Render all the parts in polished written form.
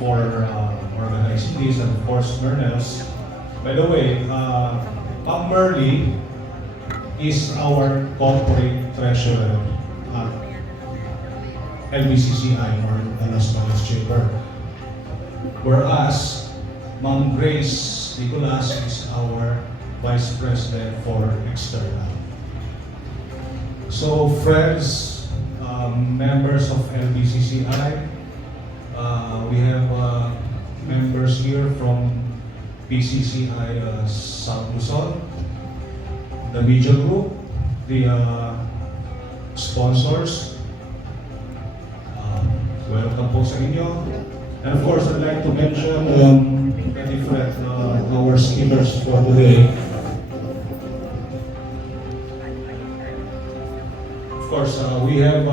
for organizing this, and of course, Mernels. By the way, Ma'am Merly is our corporate treasurer at LBCCI, or the Las Vegas Chamber. Whereas, Ma'am Grace Nicolas is our Vice President for External. So, friends, members of LBCCI, we have members here from PCCI South Luzon, the media group, the sponsors. Welcome po sa inyo. And of course, I'd like to mention the different our speakers for today. Of course, we have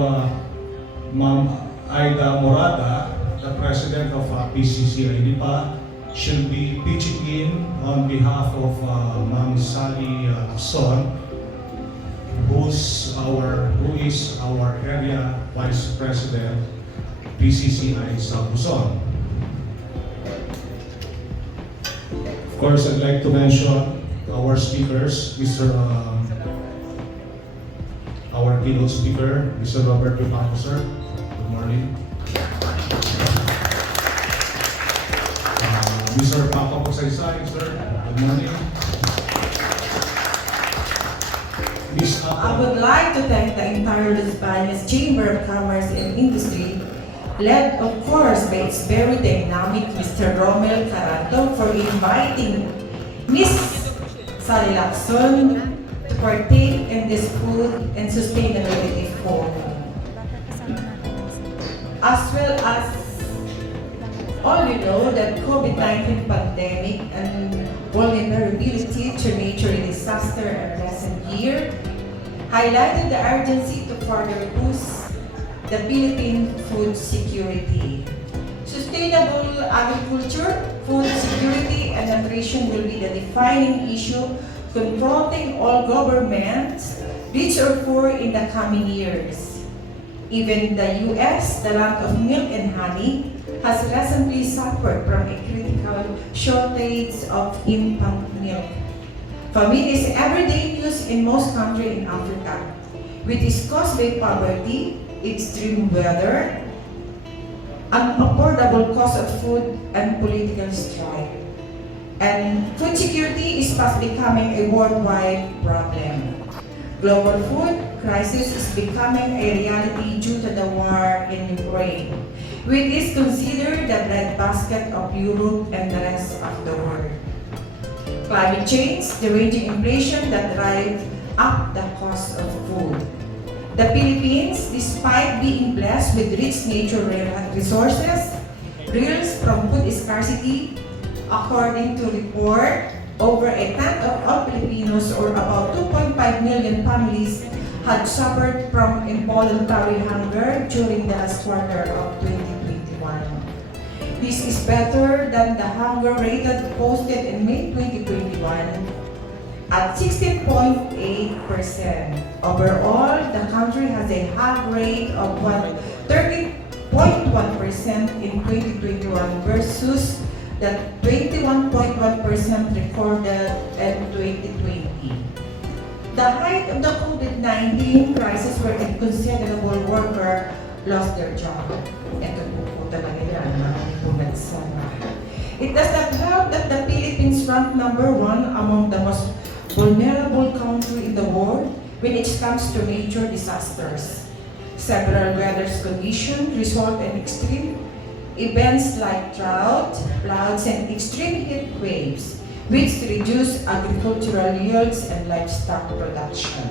Ma'am Aida Morada, the President of PCCI Lipa. She'll be pitching in on behalf of Ma'am Sally Son, who is our area Vice President, PCCI South Luzon. Of course, I'd like to mention our speakers, our keynote speaker, Mr. Robert Pipaco, sir. Good morning. Mr. Papa Posaysay, sir. Good morning. I would like to thank the entire Las Vegas Chamber of Commerce and Industry, led of course by its very dynamic Mr. Romel Caranto, for inviting Ms. Sally Lacson to partake in this food and sustainability forum. As well as all you know that COVID-19 pandemic and vulnerability to natural disaster and recent year highlighted the urgency to further boost the Philippine food security. Sustainable agriculture, food security, and nutrition will be the defining issue confronting all governments, rich or poor, in the coming years. Even the U.S., the land of milk and honey, has recently suffered from a critical shortage of infant milk. Famine is everyday news in most countries in Africa, which is caused by poverty, extreme weather, unaffordable cost of food, and political strife. And food security is fast becoming a worldwide problem. Global food crisis is becoming a reality due to the war in Ukraine, which is considered the breadbasket of Europe and the rest of the world. Climate change, the raging inflation that drives up the cost of food. The Philippines, despite being blessed with rich natural resources, reels from food scarcity. According to report, over a tenth of all Filipinos, or about 2.5 million families, had suffered from involuntary hunger during the last quarter of 2021. This is better than the hunger rate posted in May 2021 at 16.8%. Overall, the country has a hunger rate of 30.1% in 2021 versus the 21.1% recorded in 2020. The height of the COVID-19 crisis where a considerable worker lost their job. Ito po talaga yan, it does not help that the Philippines ranked number 1 among the most vulnerable country in the world when it comes to nature disasters. Several weather conditions result in extreme events like drought, floods, and extreme heat waves, which reduce agricultural yields and livestock production.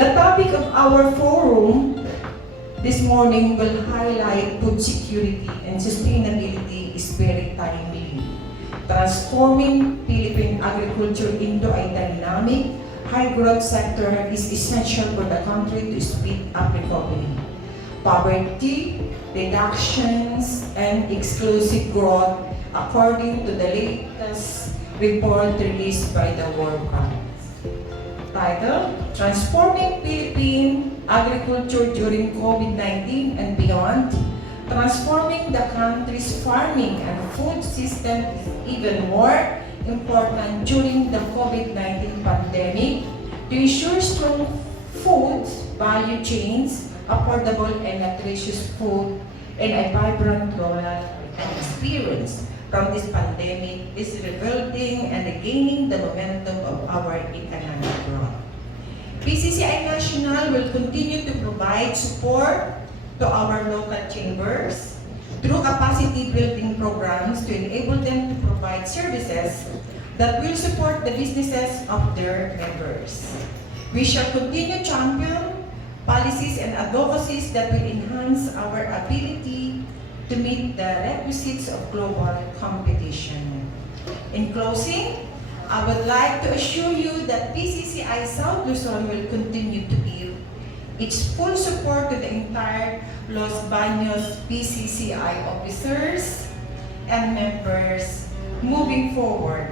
The topic of our forum this morning will highlight food security and sustainability is very timely. Transforming Philippine agriculture into a dynamic, high-growth sector is essential for the country to speed up recovery. Poverty reductions and exclusive growth, according to the latest report released by the World Bank. Title: Transforming Philippine Agriculture During COVID-19 and Beyond. Transforming the country's farming and food system is even more important during the COVID-19 pandemic to ensure strong food value chains, affordable and nutritious food, and a vibrant rural experience from this pandemic is rebuilding and gaining the momentum of our economic growth. PCCI National will continue to provide support to our local chambers through capacity building programs to enable them to provide services that will support the businesses of their members. We shall continue champion policies and advocacies that will enhance our ability to meet the requisites of global competition. In closing, I would like to assure you that PCCI South Luzon will continue to give its full support to the entire Los Baños PCCI officers and members moving forward.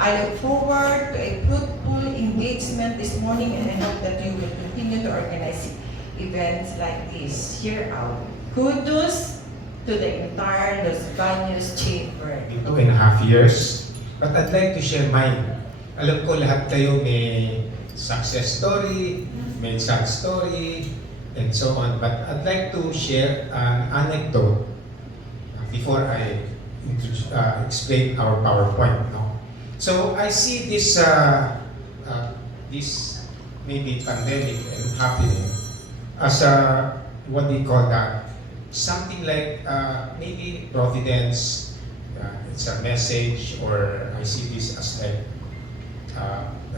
I look forward to a fruitful engagement this morning, and I hope that you will continue to organize events like this year out. Kudos to the entire Los Baños Chamber. 2.5 years, but I'd like to share mine. Alam ko lahat kayo may success story, may sad story, and so on. But I'd like to share an anecdote before I explain our PowerPoint. No? So I see this this maybe pandemic and happening as a, what do you call that? Something like maybe providence. It's a message, or I see this as like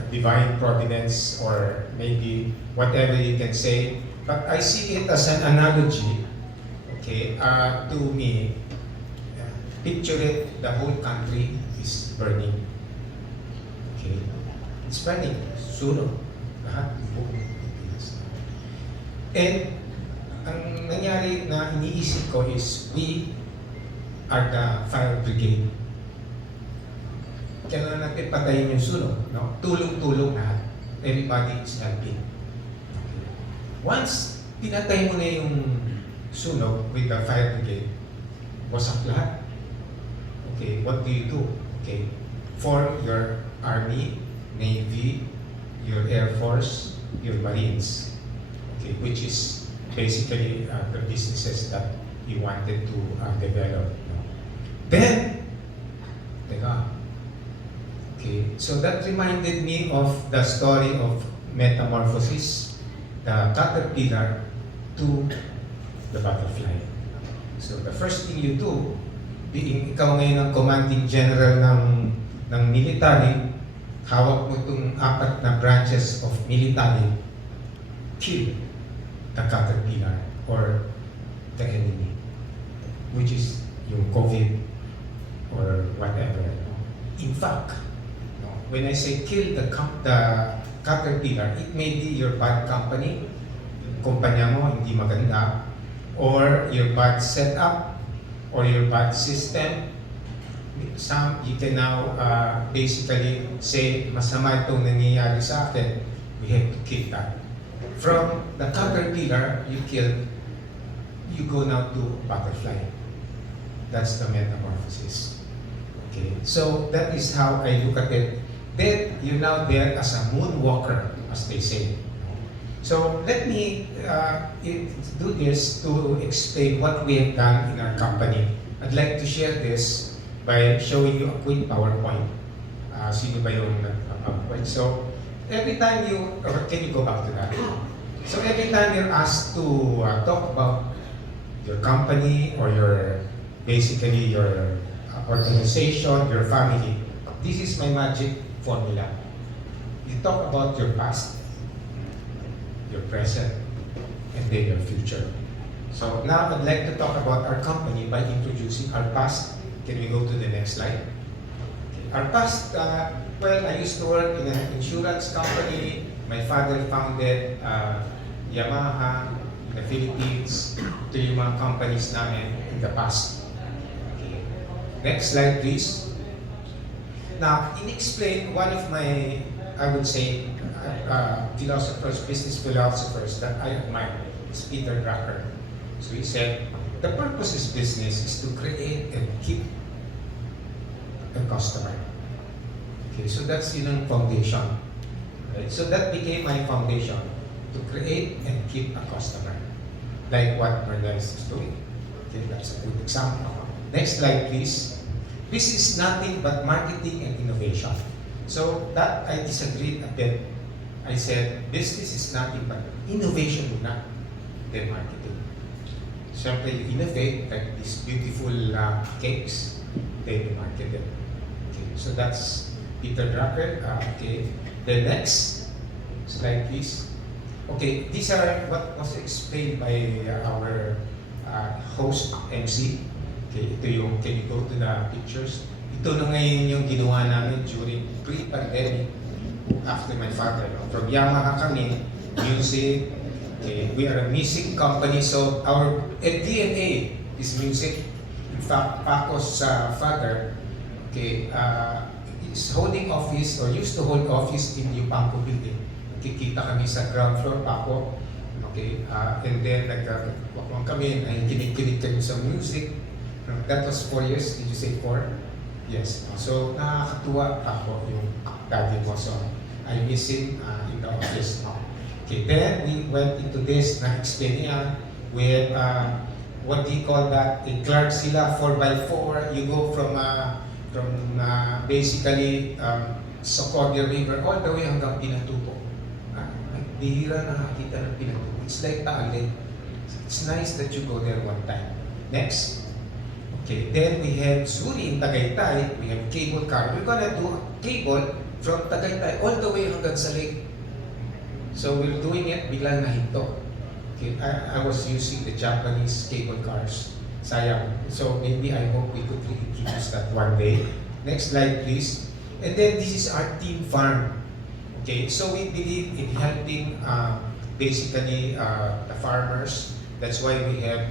divine providence, or maybe whatever you can say. But I see it as an analogy, okay, to me. Picture it, the whole country is burning. Okay, it's burning, sunog, lahat ng buong Pilipinas. And ang nangyari na iniisip ko is, we are the fire brigade. Kaya na natin patayin yung sunog, no? Tulong-tulong lahat. Everybody is helping. Okay. Once pinatay mo na yung sunog with the fire brigade, wasak lahat. Okay, what do you do? Okay, form your army, navy, your air force, your marines. Okay, which is basically the businesses that you wanted to develop. No? Then, okay, so that reminded me of the story of metamorphosis, the caterpillar to the butterfly. So the first thing you do, being ikaw ngayon ang commanding general ng military, hawak mo itong 4 na branches of military, kill the caterpillar or the enemy, which is yung COVID or whatever. In fact, when I say kill the caterpillar, it may be your bad company, yung kumpanya mo hindi maganda, or your bad setup, or your bad system. Some, you can now basically say, masama itong nangyayari sa akin, we have to kill that. From the caterpillar you killed, you go now to butterfly. That's the metamorphosis. Okay, so that is how I look at it. Then you're now there as a moonwalker, as they say. So let me do this to explain what we have done in our company. I'd like to share this by showing you a quick PowerPoint. Sino ba yung PowerPoint? So every time you, or can you go back to that? So every time you're asked to talk about your company or your, basically your organization, your family, this is my magic formula. You talk about your past, your present, and then your future. So now I'd like to talk about our company by introducing our past. Can we go to the next slide? Okay. Our past, well, I used to work in an insurance company. My father founded Yamaha in the Philippines. Ito yung mga companies namin in the past. Okay. Next slide, please. Now, in-explain one of my, I would say, philosophers, business philosophers that I admire is Peter Drucker. So he said, The purpose of business is to create and keep a customer. Okay, so that's yung foundation. Right? So that became my foundation, to create and keep a customer. Like what Mernel is doing. Okay, that's a good example. Next slide, please. This is nothing but marketing and innovation. So that I disagreed a bit. I said, business is nothing but innovation muna, then marketing. Siyempre, you innovate, like these beautiful cakes, then you market them. Okay, so that's Peter Drucker. Okay, the next slide, please. Okay, these are what was explained by our host, MC. Okay, ito yung, can you go to the pictures? Ito na ngayon yung ginawa namin during pre-pandemic after my father. From Yamaha kami, music. Okay, we are a music company, so our DNA is music. In fact, Paco's father, okay, is holding office or used to hold office in Yupanco building. Kikita kami sa ground floor, Paco. Okay, and then nagkakwang kami, ay kinig-kinig kami sa music. That was 4 years. Did you say 4? Yes. So nakakatuwa ako yung daddy mo. So I miss him in the office. Okay, then we went into this na explain niya with what do you call that? A Clark sila 4x4. You go from basically Socorro River all the way hanggang Pinatubo. Bihira nakakita ng Pinatubo. It's like Taale. It's nice that you go there one time. Next. Okay, then we have Suri in Tagaytay. We have cable car. We're gonna do cable from Tagaytay all the way hanggang sa lake. So we're doing it, biglang nahinto. Okay, I was using the Japanese cable cars. Sayang. So maybe I hope we could reintroduce that one day. Next slide, please. And then this is our team farm. Okay, so we believe in helping basically the farmers. That's why we have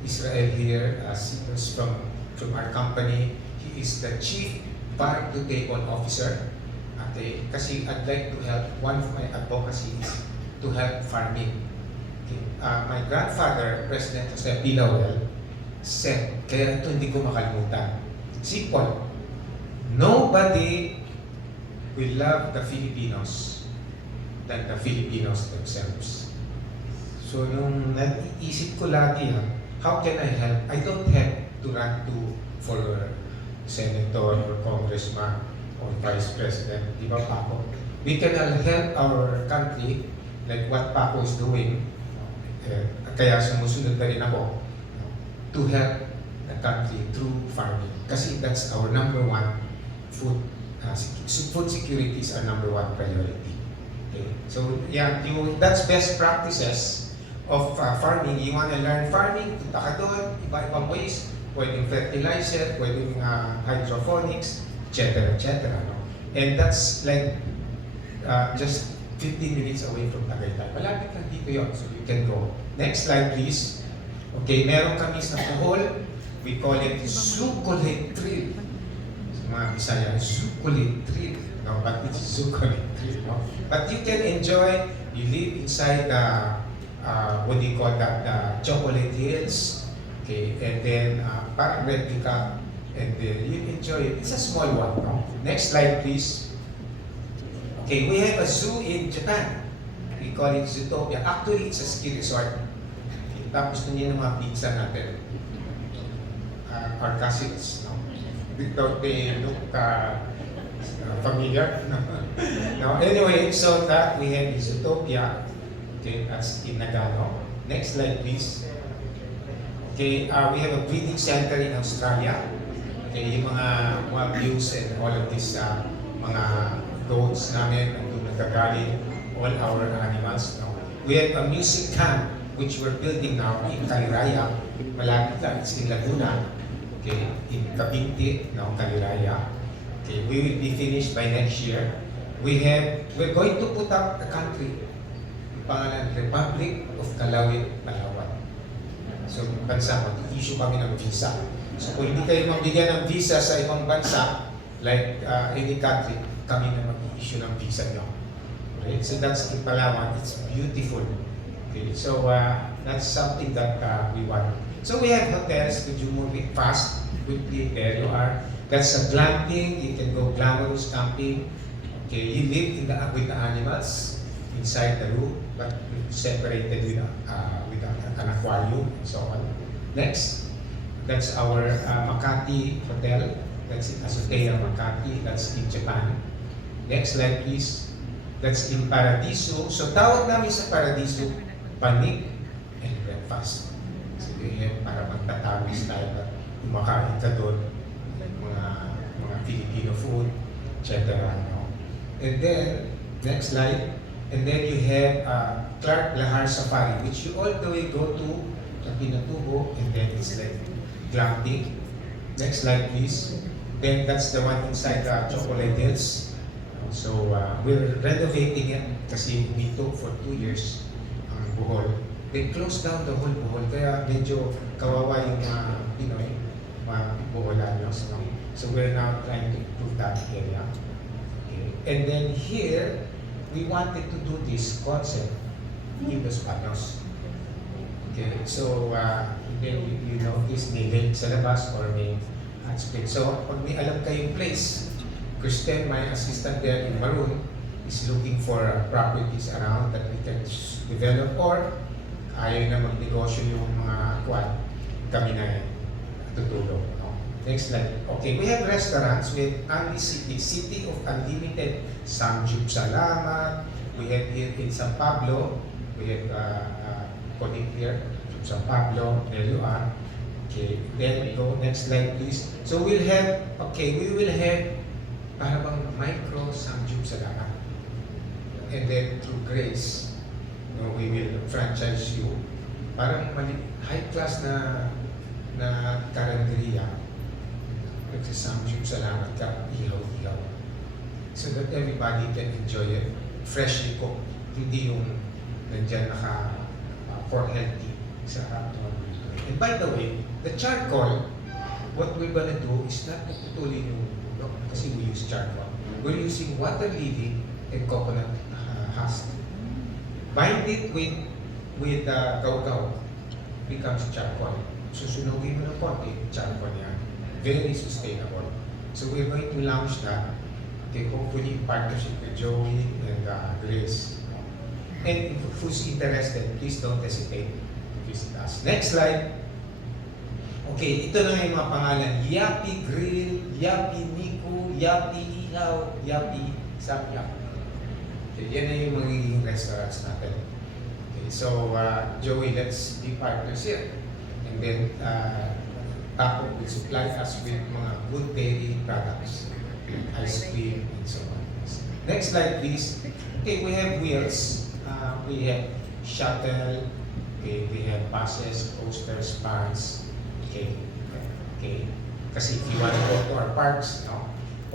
Israel here from our company. He is the Chief Farm to Table Officer. Okay, kasi I'd like to help, one of my advocacy is to help farming. Okay. My grandfather, President Jose Pilawel, said, kaya ito hindi ko makalimutan. Simple. Nobody will love the Filipinos than the Filipinos themselves. So nung nag-iisip ko lagi how can I help? I don't have to run for senator or congressman or vice president. Di ba, Paco? We can help our country like what Paco is doing. Kaya sumusunod na rin ako to help the country through farming. Kasi that's our number one food security is our number one priority. Okay. So yeah, that's best practices of farming. You want to learn farming, punta ka doon, iba-ibang ways, pwedeng fertilizer, pwedeng hydroponics, etc. etc. No? And that's like just 15 minutes away from Tagaytay. Malapit lang dito yun, so you can go. Next slide, please. Okay, meron kami sa Bohol, we call it Sukulit Trail. Sa mga Bisaya, Sukulit Trail. No, but it's Sukulit Trail. No? But you can enjoy, you live inside the what do you call that, the chocolate hills, okay, and then parang replica, and then you enjoy it. It's a small one, no? Next slide, please. Okay, we have a zoo in Japan. We call it Zootopia. Actually, it's a ski resort. Okay, tapos nun yung mga pizza natin. Our cousins, no? They look familiar. No? Anyway, so that we have Zootopia. Okay, that's in Nagano. Next slide, please. Okay, we have a breeding center in Australia. Okay, yung mga wagyus and all of these mga goats namin, nandun nagagaling, all our animals. No? We have a music camp which we're building now in Caliraya. Malapit lang, it's in Laguna. Okay, in Cabinti, no, Caliraya. Okay, we will be finished by next year. We're going to put up the country. Pangalan, Republic of Calawit, Palawan. So, bansa, mag-issue kami ng visa. So, kung hindi kayo mabigyan ng visa sa ibang bansa, like any country, kami na mag-issue ng visa nyo. Okay? So, that's in Palawan. It's beautiful. Okay? So, That's something that we want. So we have hotels. Could you move it fast? Quickly, there you are. That's a glamping. You can go glamorous camping. Okay, you live with the animals inside the room, but separated with an aquarium and so on. Next, that's our Makati hotel. That's in Azotea, Makati. That's in Japan. Next slide, please. That's in Paradiso. So tawag namin sa Paradiso, panig and breakfast. So yun, para magtatamis tayo at kumakain ka doon, mga Filipino food, etc. No? And then, next slide. And then you have Clark Lahar Safari, which you all the way go to Pinatubo, and then it's like glamping. Next slide, please. Then that's the one inside Chocolate Hills. So we're renovating it kasi we took for 2 years ang Bohol. They closed down the whole Bohol, kaya medyo kawawa yung mga Pinoy, mga Boholanos. No? So we're now trying to improve that area. Okay. And then here, we wanted to do this concept in Los Baños. Okay, so then you notice may lake sa labas or may hot spring. So pag may alam kayong place, Kristen, my assistant there in Maroon, is looking for properties around that we can develop, or ayaw na magnegosyo yung mga kwan, kami na tutulong. No? Next slide. Okay, we have restaurants with Anli City, City of Unlimited, Samjub Salamat. We have here in San Pablo, we have putting here from San Pablo, there you are. Okay, then we go, next slide please. So we'll have, okay, we will have para bang micro Samjub Salamat. And then through Grace, we will franchise you. Parang high class na karanderiya. Nagsasamjub Salamat ka, ihaw-ihaw. So that everybody can enjoy it. Freshly cooked. Hindi yung nandyan for healthy sa And by the way, the charcoal, what we're gonna do is not puputulin yung ulo kasi we use charcoal. We're using water lily and coconut husk. Bind it with gaw-gaw, becomes charcoal. Susunugin mo ng konti, charcoal yan. Very sustainable. So we're going to launch that, okay, hopefully in partnership with Joey and Grace. And if who's interested, please don't hesitate to visit us. Next slide. Okay, ito na yung mga pangalan. Yapi Grill, Yapi Nico, Yapi Ihaw, Yapi Samyap. Okay, yan na yung magiging restaurants natin. Okay, so Joey, let's be partners here. And then Taco will supply us with mga good dairy products, ice cream, and so on. Next slide, please. Okay, we have wheels. We have shuttle. Okay, we have buses, coasters, vans. Okay. Okay. Kasi if you want to go to our parks, no?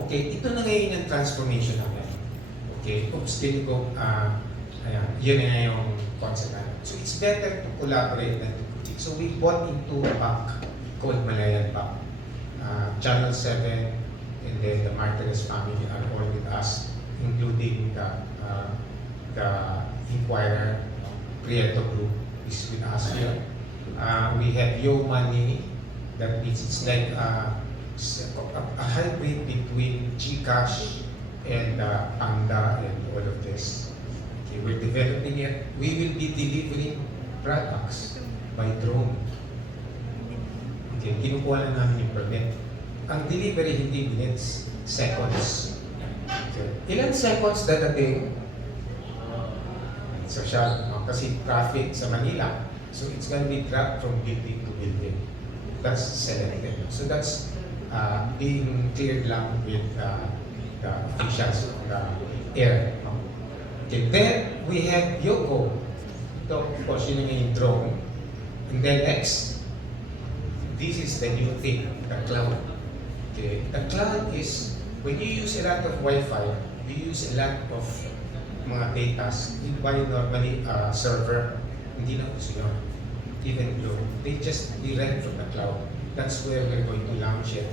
Okay, ito na ngayon yung transformation namin. Okay, oops, didn't go, ayan, yun na yung concept namin. So it's better to collaborate than to compete. So we bought into a bank called Malayan Bank. Channel 7 and then the Martinez family are all with us, including the Inquirer, Prieto Group is with us here. We have Yo Money, that means it's like a hybrid between GCash and Panda and all of this. Okay, we're developing it. We will be delivering products by drone. Okay, kinukuha na namin yung permit. Ang delivery hindi minutes, seconds. Okay. Ilan seconds dadating? So siya, kasi traffic sa Manila. So it's going to be dropped from building to building. That's selected. So that's being cleared lang with the officials of the air. Okay, then we have Yoko. Ito, of course, yun yung drone. And then next, this is the new thing, the cloud. Okay, the cloud is, when you use a lot of Wi-Fi, you use a lot of mga data, you buy normally a server, hindi na uso yun. Even though they just rent from the cloud. That's where we're going to launch it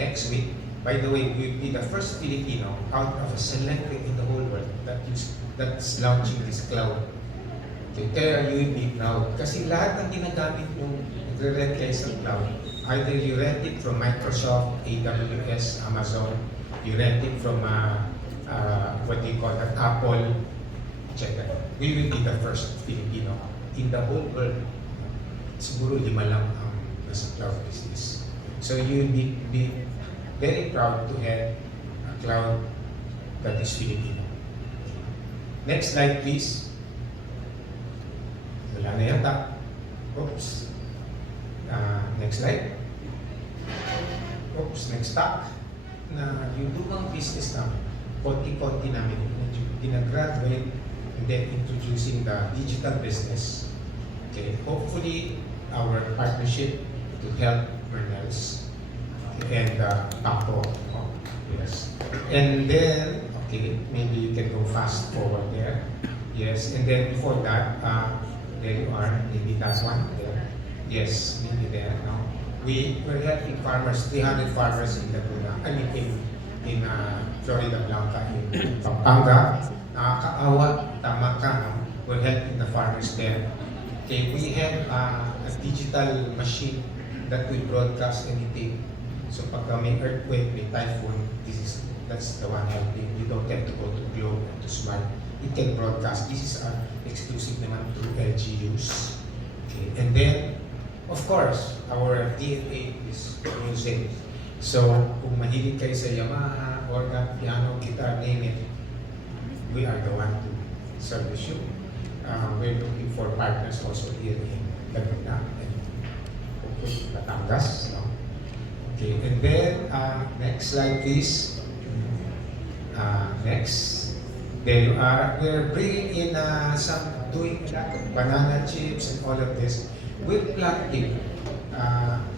next week. By the way, we'll be the first Filipino out of a selected in the whole world that's launching this cloud. Okay. Okay, kaya you will be proud. Kasi lahat ng ginagamit yung nagre-rent kayo sa cloud, either you rent it from Microsoft, AWS, Amazon, you rent it from what do you call that, Apple, etc. We will be the first Filipino in the whole world. Siguro 5 lang ang nasa cloud business. So you will be very proud to have a cloud that is Filipino. Next slide, please. Wala na yata. Oops. Next slide. Oops, next talk. Na yung lumang business namin, konti-konti namin, ginagraduate and then introducing the digital business. Okay, hopefully our partnership to help Mernel's and Paco. Oh, yes. And then, okay, maybe you can go fast forward there. Yes, and then before that, there you are, maybe that one there. Yes, maybe there. No? We're helping farmers, 300 farmers in Laguna, I mean in Florida Blanca, in Pampanga. Nakakaawa, tama ka, no? We're helping the farmers there. Okay, we have a digital machine that will broadcast anything. So pagka may earthquake, may typhoon, that's the one helping. You don't have to go to Globe and to Smart. It can broadcast. This is exclusive naman through LGUs. Okay, and then, of course, our DNA is music. So, kung mahilig kayo sa Yamaha, organ, piano, guitar, name it, we are the one to service you. We're looking for partners also here in Laguna and hopefully Batangas. No? Okay, and then, next slide please. Next. There you are. We're bringing in doing a lot of banana chips and all of this. We're planting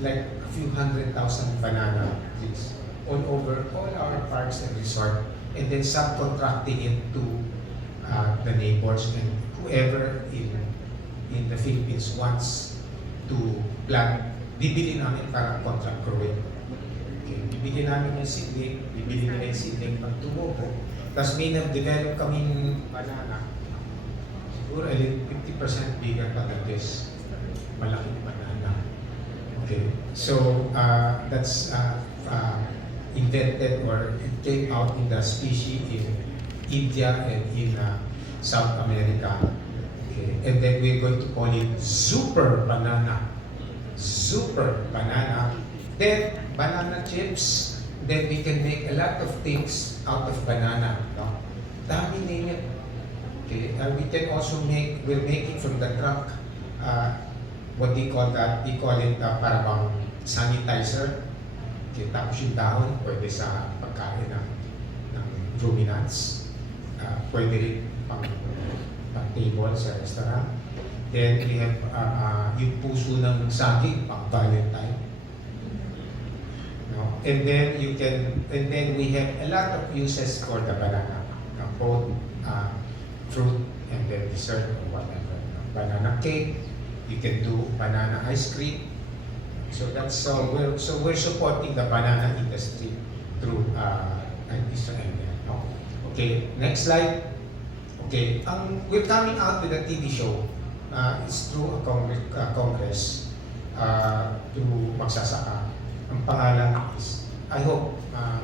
like a few 100,000 banana trees all over all our parks and resort, and then subcontracting it to the neighbors and whoever in the Philippines wants to plant. Bibili namin para contract growing. Okay, bibili namin yung seedling, bibili nila yung seedling pag tumubo. Tapos may nag-develop kaming banana, siguro 50% bigger pa than this. Malaking banana. Okay, so that's invented or it came out in the species in India and in South America. Okay, and then we're going to call it super banana. Super banana. Then banana chips. Then we can make a lot of things out of banana. No? Dami name it. Okay, we can also we're making from the trunk, what do you call that? We call it para bang sanitizer. Okay, tapos yung dahon, pwede sa pagkain ng ruminants. Pwede rin pang table sa restaurant. Then we have yung puso ng saging, pang Valentine. No? And then we have a lot of uses for the banana, both fruit and then dessert or whatever. Banana cake, you can do banana ice cream. So that's we're supporting the banana industry through Israel. No? Okay, next slide. Okay, we're coming out with a TV show. It's through a congress through Magsasaka. Ang pangalan is, I hope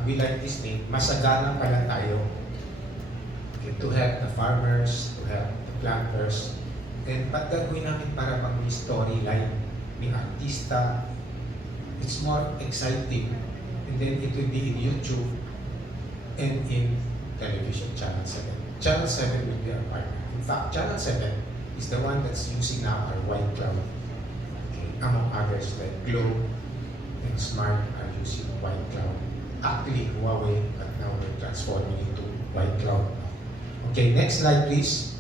we like this name, Masagana Pala Tayo. Okay, to help the farmers, to help the planters. And pag gagawin namin para pang storyline ni artista, it's more exciting. And then it will be in YouTube and in television, Channel 7. Channel 7 will be our partner. In fact, Channel 7 is the one that's using now our white cloud. Okay, among others like Globe and Smart are using white cloud. Actually, Huawei, but now we're transforming into white cloud. Okay, next slide please.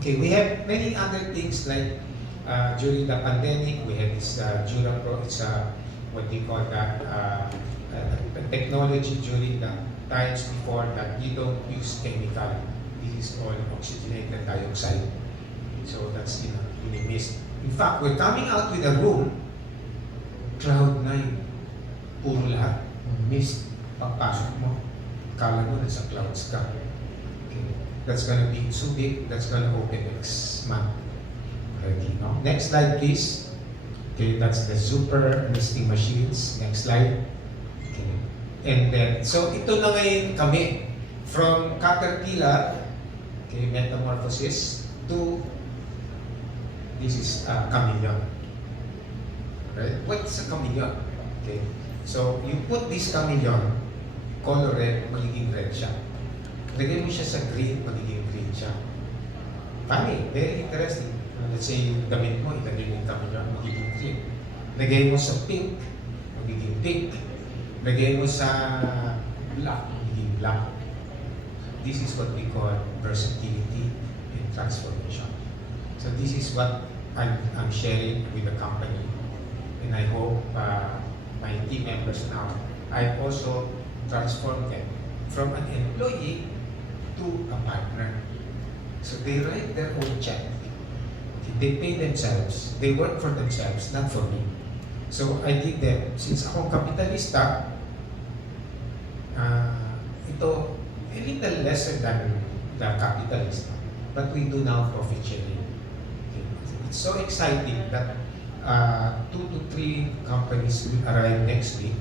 Okay, we have many other things like during the pandemic, we had this Durapro, it's what they call that, technology during the times before that you don't use chemical. This is all oxygenated dioxide. So that's really missed. In fact, we're coming out with a room, Cloud 9, puro lahat, mist. Pagpasok mo, kala mo nasa clouds ka. Okay. that's going to be so big, that's going to open next month already. No? Next slide, please. Okay, that's the super listing machines. Next slide. Okay. And then, so ito na ngayon kami. From Caterpillar, okay, metamorphosis, to this is chameleon. Right? What's a chameleon? Okay. So, you put this chameleon, color red, magiging red siya. Lagay mo siya sa green, magiging green siya. Funny, very interesting. Let's say yung damit mo, ilagay mo yung chameleon, magiging green. Lagay mo sa pink, magiging pink. Lagay mo sa black, magiging black. This is what we call versatility and transformation. So this is what I'm sharing with the company. And I hope my team members now, I also transformed them from an employee to a partner. So they write their own check. They pay themselves. They work for themselves, not for me. So I did them, since akong kapitalista, ito, a little lesser than the capitalist, but we do now profit sharing. Okay. It's so exciting that 2 to 3 companies will arrive next week.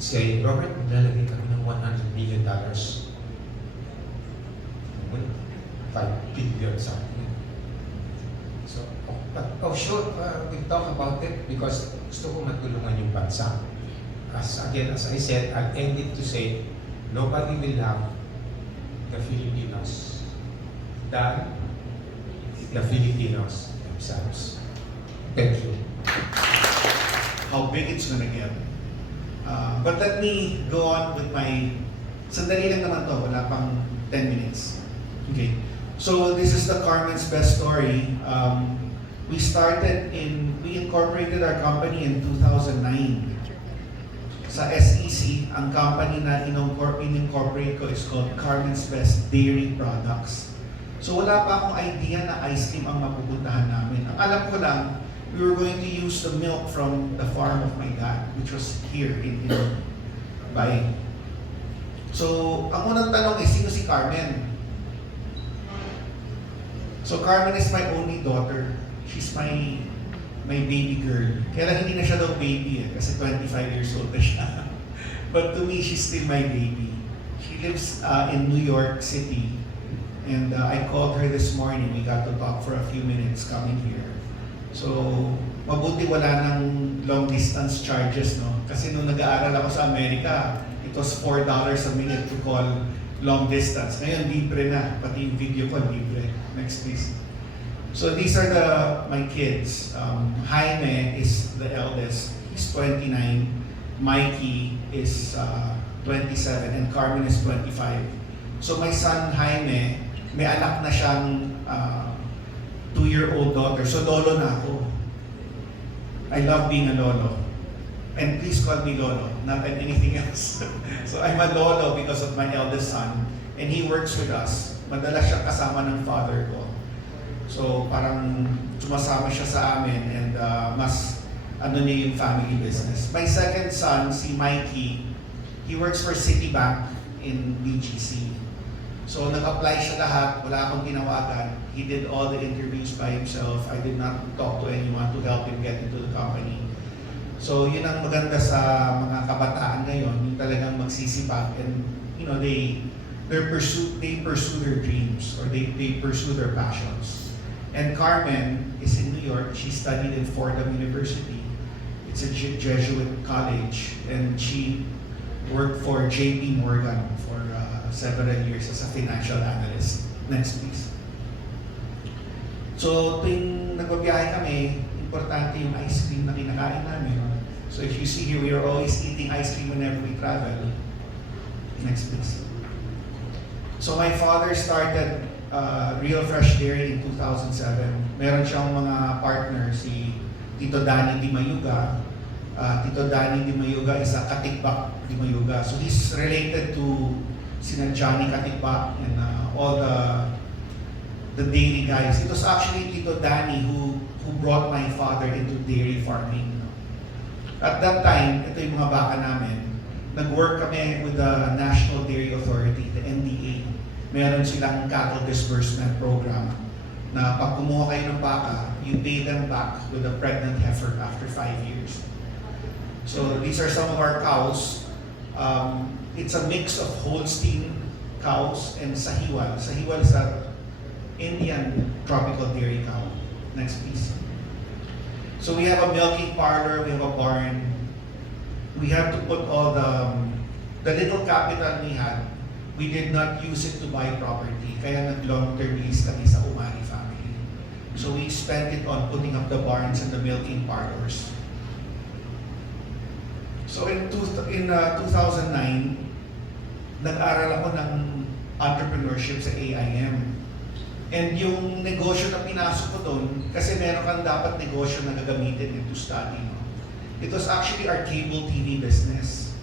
Say, Robert, maglalagay kami ng $100 million. 5 billion something. So, but sure, we'll talk about it because gusto ko matulungan yung bansa. As I said, I'll end it to say, nobody will love the Filipinos than the Filipinos themselves. Thank you. How big it's gonna get. But let me go on with my... Sandali lang naman to, wala pang 10 minutes. Okay. So this is the Carmen's Best Story. We incorporated our company in 2009. Sa SEC, ang company na in-incorporate ko is called Carmen's Best Dairy Products. So wala pa akong idea na ice cream ang mapupuntahan namin. Ang alam ko lang, we were going to use the milk from the farm of my dad, which was here in Baing. So, ang unang tanong is, sino si Carmen? So, Carmen is my only daughter. She's my baby girl. Kaya lang hindi na siya daw baby kasi 25 years old na siya. But to me, she's still my baby. She lives in New York City. And I called her this morning. We got to talk for a few minutes coming here. So, mabuti wala ng long distance charges, no? Kasi nung nag-aaral ako sa Amerika, it was $4 a minute to call long distance. Ngayon, libre na. Pati yung video call, libre. Next please. So these are my kids. Jaime is the eldest. He's 29. Mikey is 27 and Carmen is 25. So my son Jaime, may anak na siyang 2-year-old daughter. So lolo na ako. I love being a lolo. And please call me lolo, not anything else. So I'm a lolo because of my eldest son. And he works with us. Madalas siyang kasama ng father ko. So parang sumasama siya sa amin and mas niya yung family business. My second son, si Mikey, he works for Citibank in BGC. So nag-apply siya lahat, wala akong ginawagan. He did all the interviews by himself. I did not talk to anyone to help him get into the company. So yun ang maganda sa mga kabataan ngayon, yung talagang magsisipag and they pursue their dreams or they pursue their passions. And Carmen is in New York. She studied in Fordham University. It's a Jesuit college, and she worked for JP Morgan for several years as a financial analyst. Next, please. So, tuwing nagbabiyahe kami, importante yung ice cream na kinakain namin. So, if you see here, we are always eating ice cream whenever we travel. Next, please. So, my father started Real Fresh Dairy in 2007. Meron siyang mga partner, si Tito Danny Di Mayuga. Tito Danny Di Mayuga is a Katikbak Di Mayuga. So he's related to sina Johnny Katikbak and all the dairy guys. It was actually Tito Danny who brought my father into dairy farming. At that time, ito yung mga baka namin. Nag-work kami with the National Dairy Authority, the NDA. meron silang cattle disbursement program na pag kumuha kayo ng baka, you pay them back with a pregnant heifer after 5 years. So these are some of our cows. It's a mix of Holstein cows and Sahiwal. Sahiwal is a Indian tropical dairy cow. Next please. So we have a milking parlor, we have a barn. We had to put all the little capital we had, we did not use it to buy property. Kaya nag-long-term lease kami sa Umani family. So we spent it on putting up the barns and the milking parlors. So in 2009, nag-aral ako ng entrepreneurship sa AIM. And yung negosyo na pinasok ko doon, kasi meron kang dapat negosyo na gagamitin to study. No? It was actually our cable TV business.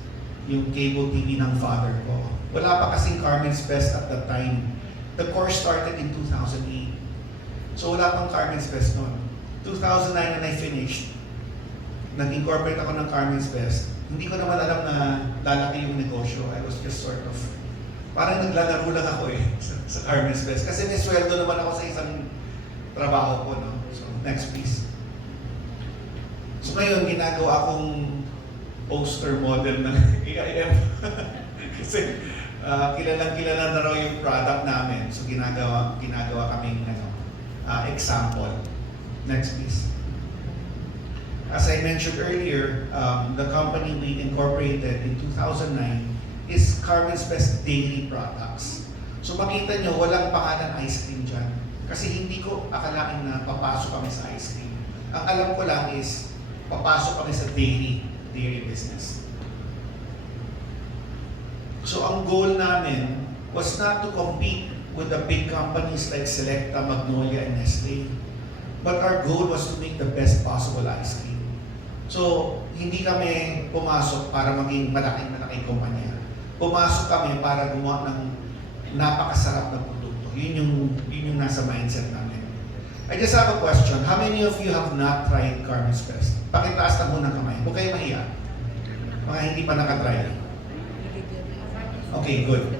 Yung cable TV ng father ko. Wala pa kasing Carmen's Best at that time. The course started in 2008. So wala pang Carmen's Best noon. 2009 when I finished, nag-incorporate ako ng Carmen's Best. Hindi ko naman alam na lalaki yung negosyo. I was just sort of, parang naglalaro lang ako sa Carmen's Best. Kasi may sweldo naman ako sa isang trabaho ko. No? So next please. So ngayon, ginagawa akong poster model ng AIM. Kasi kilalang-kilala na raw yung product namin. So ginagawa kaming example. Next please. As I mentioned earlier, the company we incorporated in 2009 is Carmen's Best Dairy Products. So makita nyo, walang pangalan ice cream dyan. Kasi hindi ko akalain na papasok kami sa ice cream. Ang alam ko lang is, papasok kami sa dairy business. So ang goal namin was not to compete with the big companies like Selecta, Magnolia, and Nestle. But our goal was to make the best possible ice cream. So hindi kami pumasok para maging malaking kumpanya. Pumasok kami para gumawa ng napakasarap na produkto. Yun yung nasa mindset namin. I just have a question. How many of you have not tried Carmen's Best? Pakitaas na muna kamay. Huwag kayo mahiya. Mga hindi pa nakatry. Okay, good.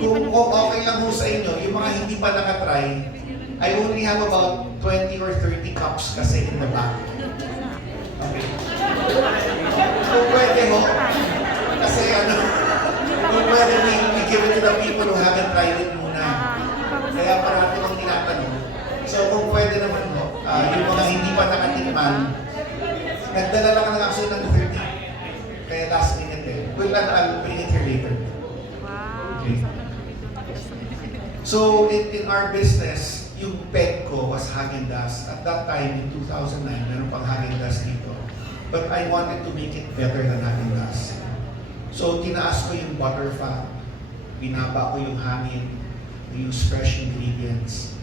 Kung okay lang ho sa inyo, yung mga hindi pa nakatry, I only have about 20 or 30 cups kasi in the back. Okay. Kung pwede ho, kasi kung pwede we give it to the people who haven't tried it muna. Kaya parati kong tinatanong. So kung pwede naman ho, yung mga hindi pa nakatikman, nagdala lang ng actually ng 30. Kaya last minute I'll bring it here later. Okay. So in our business, yung pet ko was Häagen-Dazs. At that time, in 2009, meron pang Häagen-Dazs dito. But I wanted to make it better than Häagen-Dazs. So tinaas ko yung butter fat, binaba ko yung hangin, I use fresh ingredients.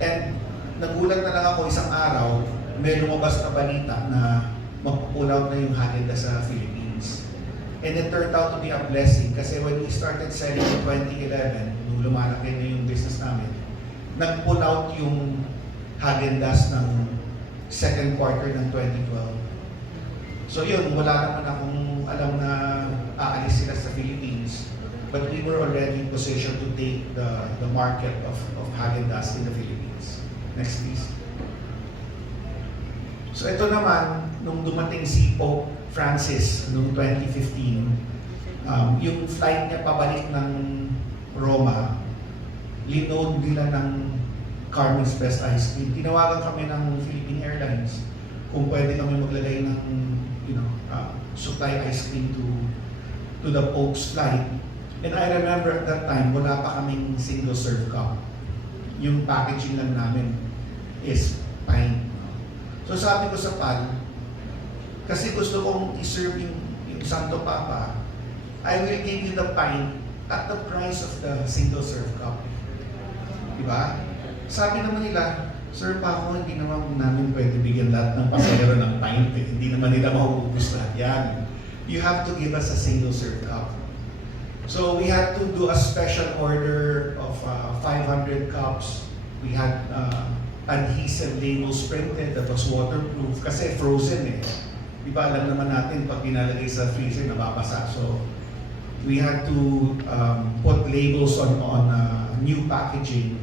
And nagulat na lang ako isang araw, may lumabas na balita na mag-pull out na yung Häagen-Dazs sa Philippines. And it turned out to be a blessing kasi when we started selling in 2011, nung lumalaki na yung business namin, nag-pull out yung Häagen-Dazs ng second quarter ng 2012. So yun, wala naman akong alam na aalis sila sa Philippines. But we were already in position to take the market of Häagen-Dazs in the Philippines. Next please. So ito naman, nung dumating si Pope Francis noong 2015, yung flight niya pabalik ng Roma, linode nila ng Carmen's Best Ice Cream. Tinawagan kami ng Philippine Airlines kung pwede kami maglagay ng supply ice cream to the Pope's flight. And I remember at that time, wala pa kaming single serve cup. Yung packaging lang namin is pint. So sabi ko sa PAL, kasi gusto kong i-serve yung Santo Papa, I will give you the pint at the price of the single serve cup. Diba? Sabi naman nila, Sir Paco, hindi naman namin pwede bigyan lahat ng pasahero ng pint. Hindi naman nila maubos lahat yan. You have to give us a single serve cup. So we had to do a special order of 500 cups. We had adhesive labels printed that was waterproof kasi frozen eh. Di ba alam naman natin pag pinalagay sa freezer nababasa. So We had to put labels on new packaging,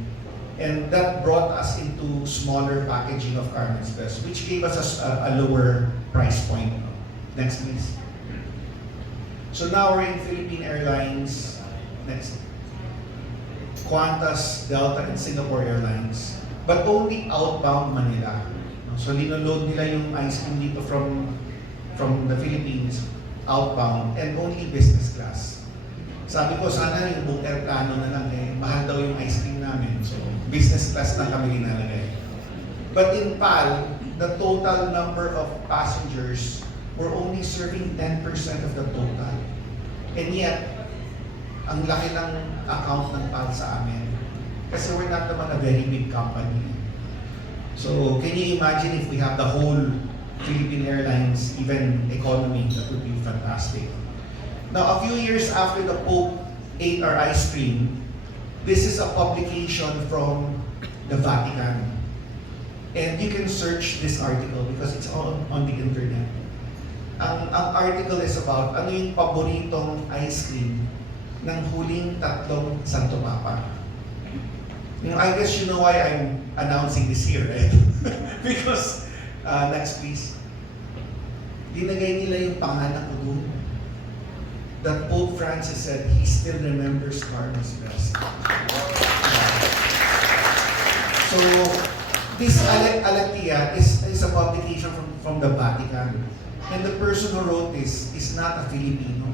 and that brought us into smaller packaging of Carmen's Best, which gave us a lower price point. Next, please. So now we're in Philippine Airlines. Next. Qantas, Delta, and Singapore Airlines. But only outbound Manila. So linoload nila yung ice cream dito from the Philippines, outbound, and only business class. Sabi ko, sana yung buong airplano na lang mahal daw yung ice cream namin. So business class na kami linalagay. But in PAL, the total number of passengers were only serving 10% of the total. And yet, ang laki ng account ng PAL sa amin. Kasi we're not naman a very big company. So, can you imagine if we have the whole Philippine Airlines, even economy, that would be fantastic. Now, a few years after the Pope ate our ice cream, this is a publication from the Vatican. And you can search this article because it's on the internet. Ang article is about ano yung paboritong ice cream ng huling tatlong Santo Papa. I guess you know why I'm announcing this here, right? Because, next please. Dinagay nila yung pangalan ko doon. That Pope Francis said he still remembers Carmen's Best. So, this Alatia is a publication from the Vatican. And the person who wrote this is not a Filipino.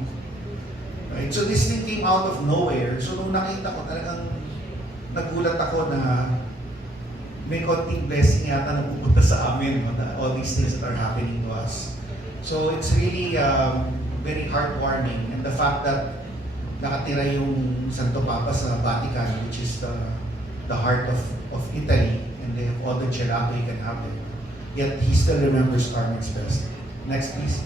Right? So this thing came out of nowhere. So nung nakita ko, talagang nagulat ako na may konting blessing yata na pupunta sa amin. All these things that are happening to us. So it's really very heartwarming. And the fact that nakatira yung Santo Papa sa Vatican, which is the heart of Italy, and they have all the gelato you can have there. Yet he still remembers Carmen's Best. Next, please.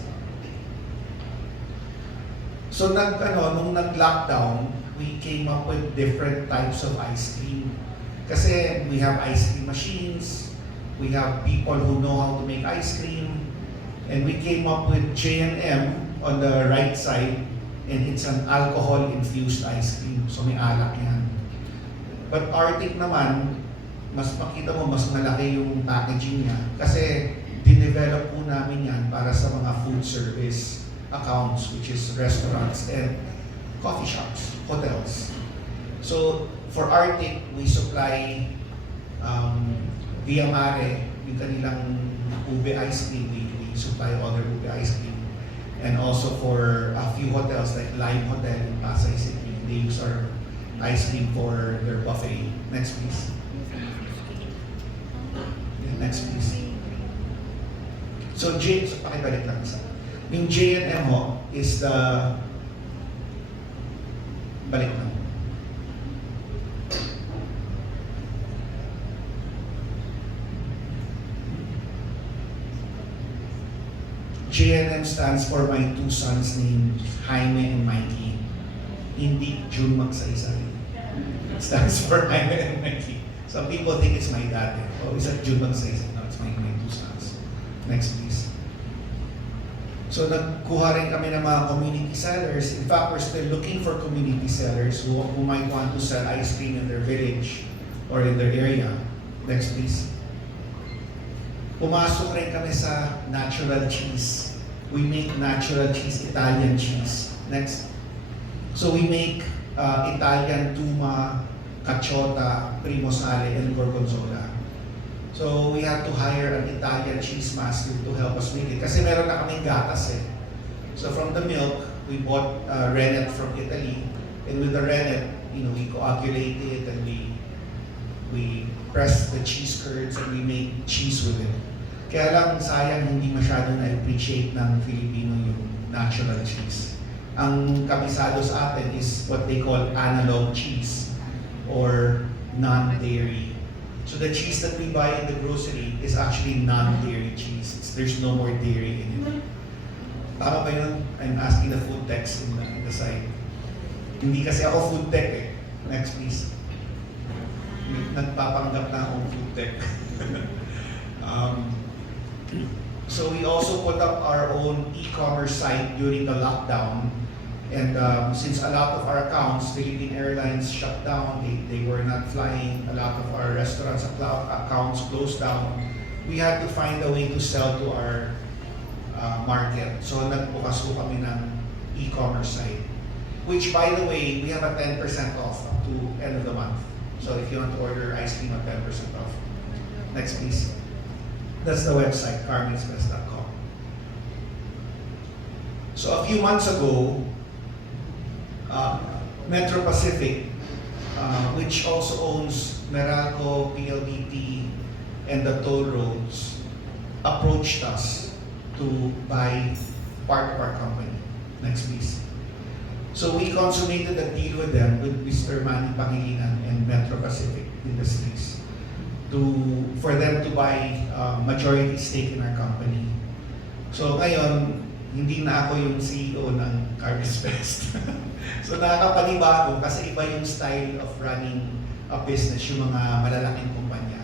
So nung nag-lockdown, we came up with different types of ice cream. Kasi we have ice cream machines, we have people who know how to make ice cream, and we came up with J&M on the right side, and it's an alcohol-infused ice cream. So may alak yan. But Arctic naman, mas makita mo, mas malaki yung packaging niya. Kasi dinevelop po namin yan para sa mga food service accounts, which is restaurants and coffee shops, hotels. So for Arctic, we supply Via Mare, yung kanilang ube ice cream. We supply other ube ice cream. And also for a few hotels like Lime Hotel in Pasay City, they use our ice cream for their buffet. Next please. Next please. So pakibalik lang isa. Yung J&M ho is the, balik lang. J&M stands for my two sons named Jaime and Mikey. Hindi June magsaysay. It stands for Jaime and Mikey. Some people think it's my dad. Oh, is that June magsaysay? No, it's my two sons. Next please. So nagkuha rin kami ng mga community sellers. In fact, we're still looking for community sellers who might want to sell ice cream in their village or in their area. Next please. Pumasok rin kami sa natural cheese. We make natural cheese, Italian cheese. Next. So we make Italian tuma, cacciota, primosale, and gorgonzola. So we had to hire an Italian cheese master to help us make it. Kasi meron na kaming gatas eh. So from the milk, we bought rennet from Italy. And with the rennet, we coagulate it and we press the cheese curds and we make cheese with it. Kaya lang sayang hindi masyado na-appreciate ng Filipino yung natural cheese. Ang kabisado sa atin is what they call analog cheese or non-dairy. So the cheese that we buy in the grocery is actually non-dairy cheese. There's no more dairy in it. Tama ba yun? I'm asking the food techs in the side. Hindi kasi ako food tech eh. Next please. Nagpapanggap na akong food tech. So we also put up our own e-commerce site during the lockdown. And since a lot of our accounts, Philippine Airlines shut down, they were not flying, a lot of our restaurants accounts closed down, we had to find a way to sell to our market. So nagbukas po kami ng e-commerce site. Which, by the way, we have a 10% off up to end of the month. So if you want to order ice cream at 10% off. Next, please. That's the website, carmensbest.com. So a few months ago, Metro Pacific, which also owns Meralco, PLDT, and the toll roads, approached us to buy part of our company. Next, please. So we consummated a deal with them, with Mr. Manny Pangilinan and Metro Pacific Industries, for them to buy majority stake in our company. So ngayon, hindi na ako yung CEO ng Carmen's Best. So nakakapanibago kasi iba yung style of running a business, yung mga malalaking kumpanya.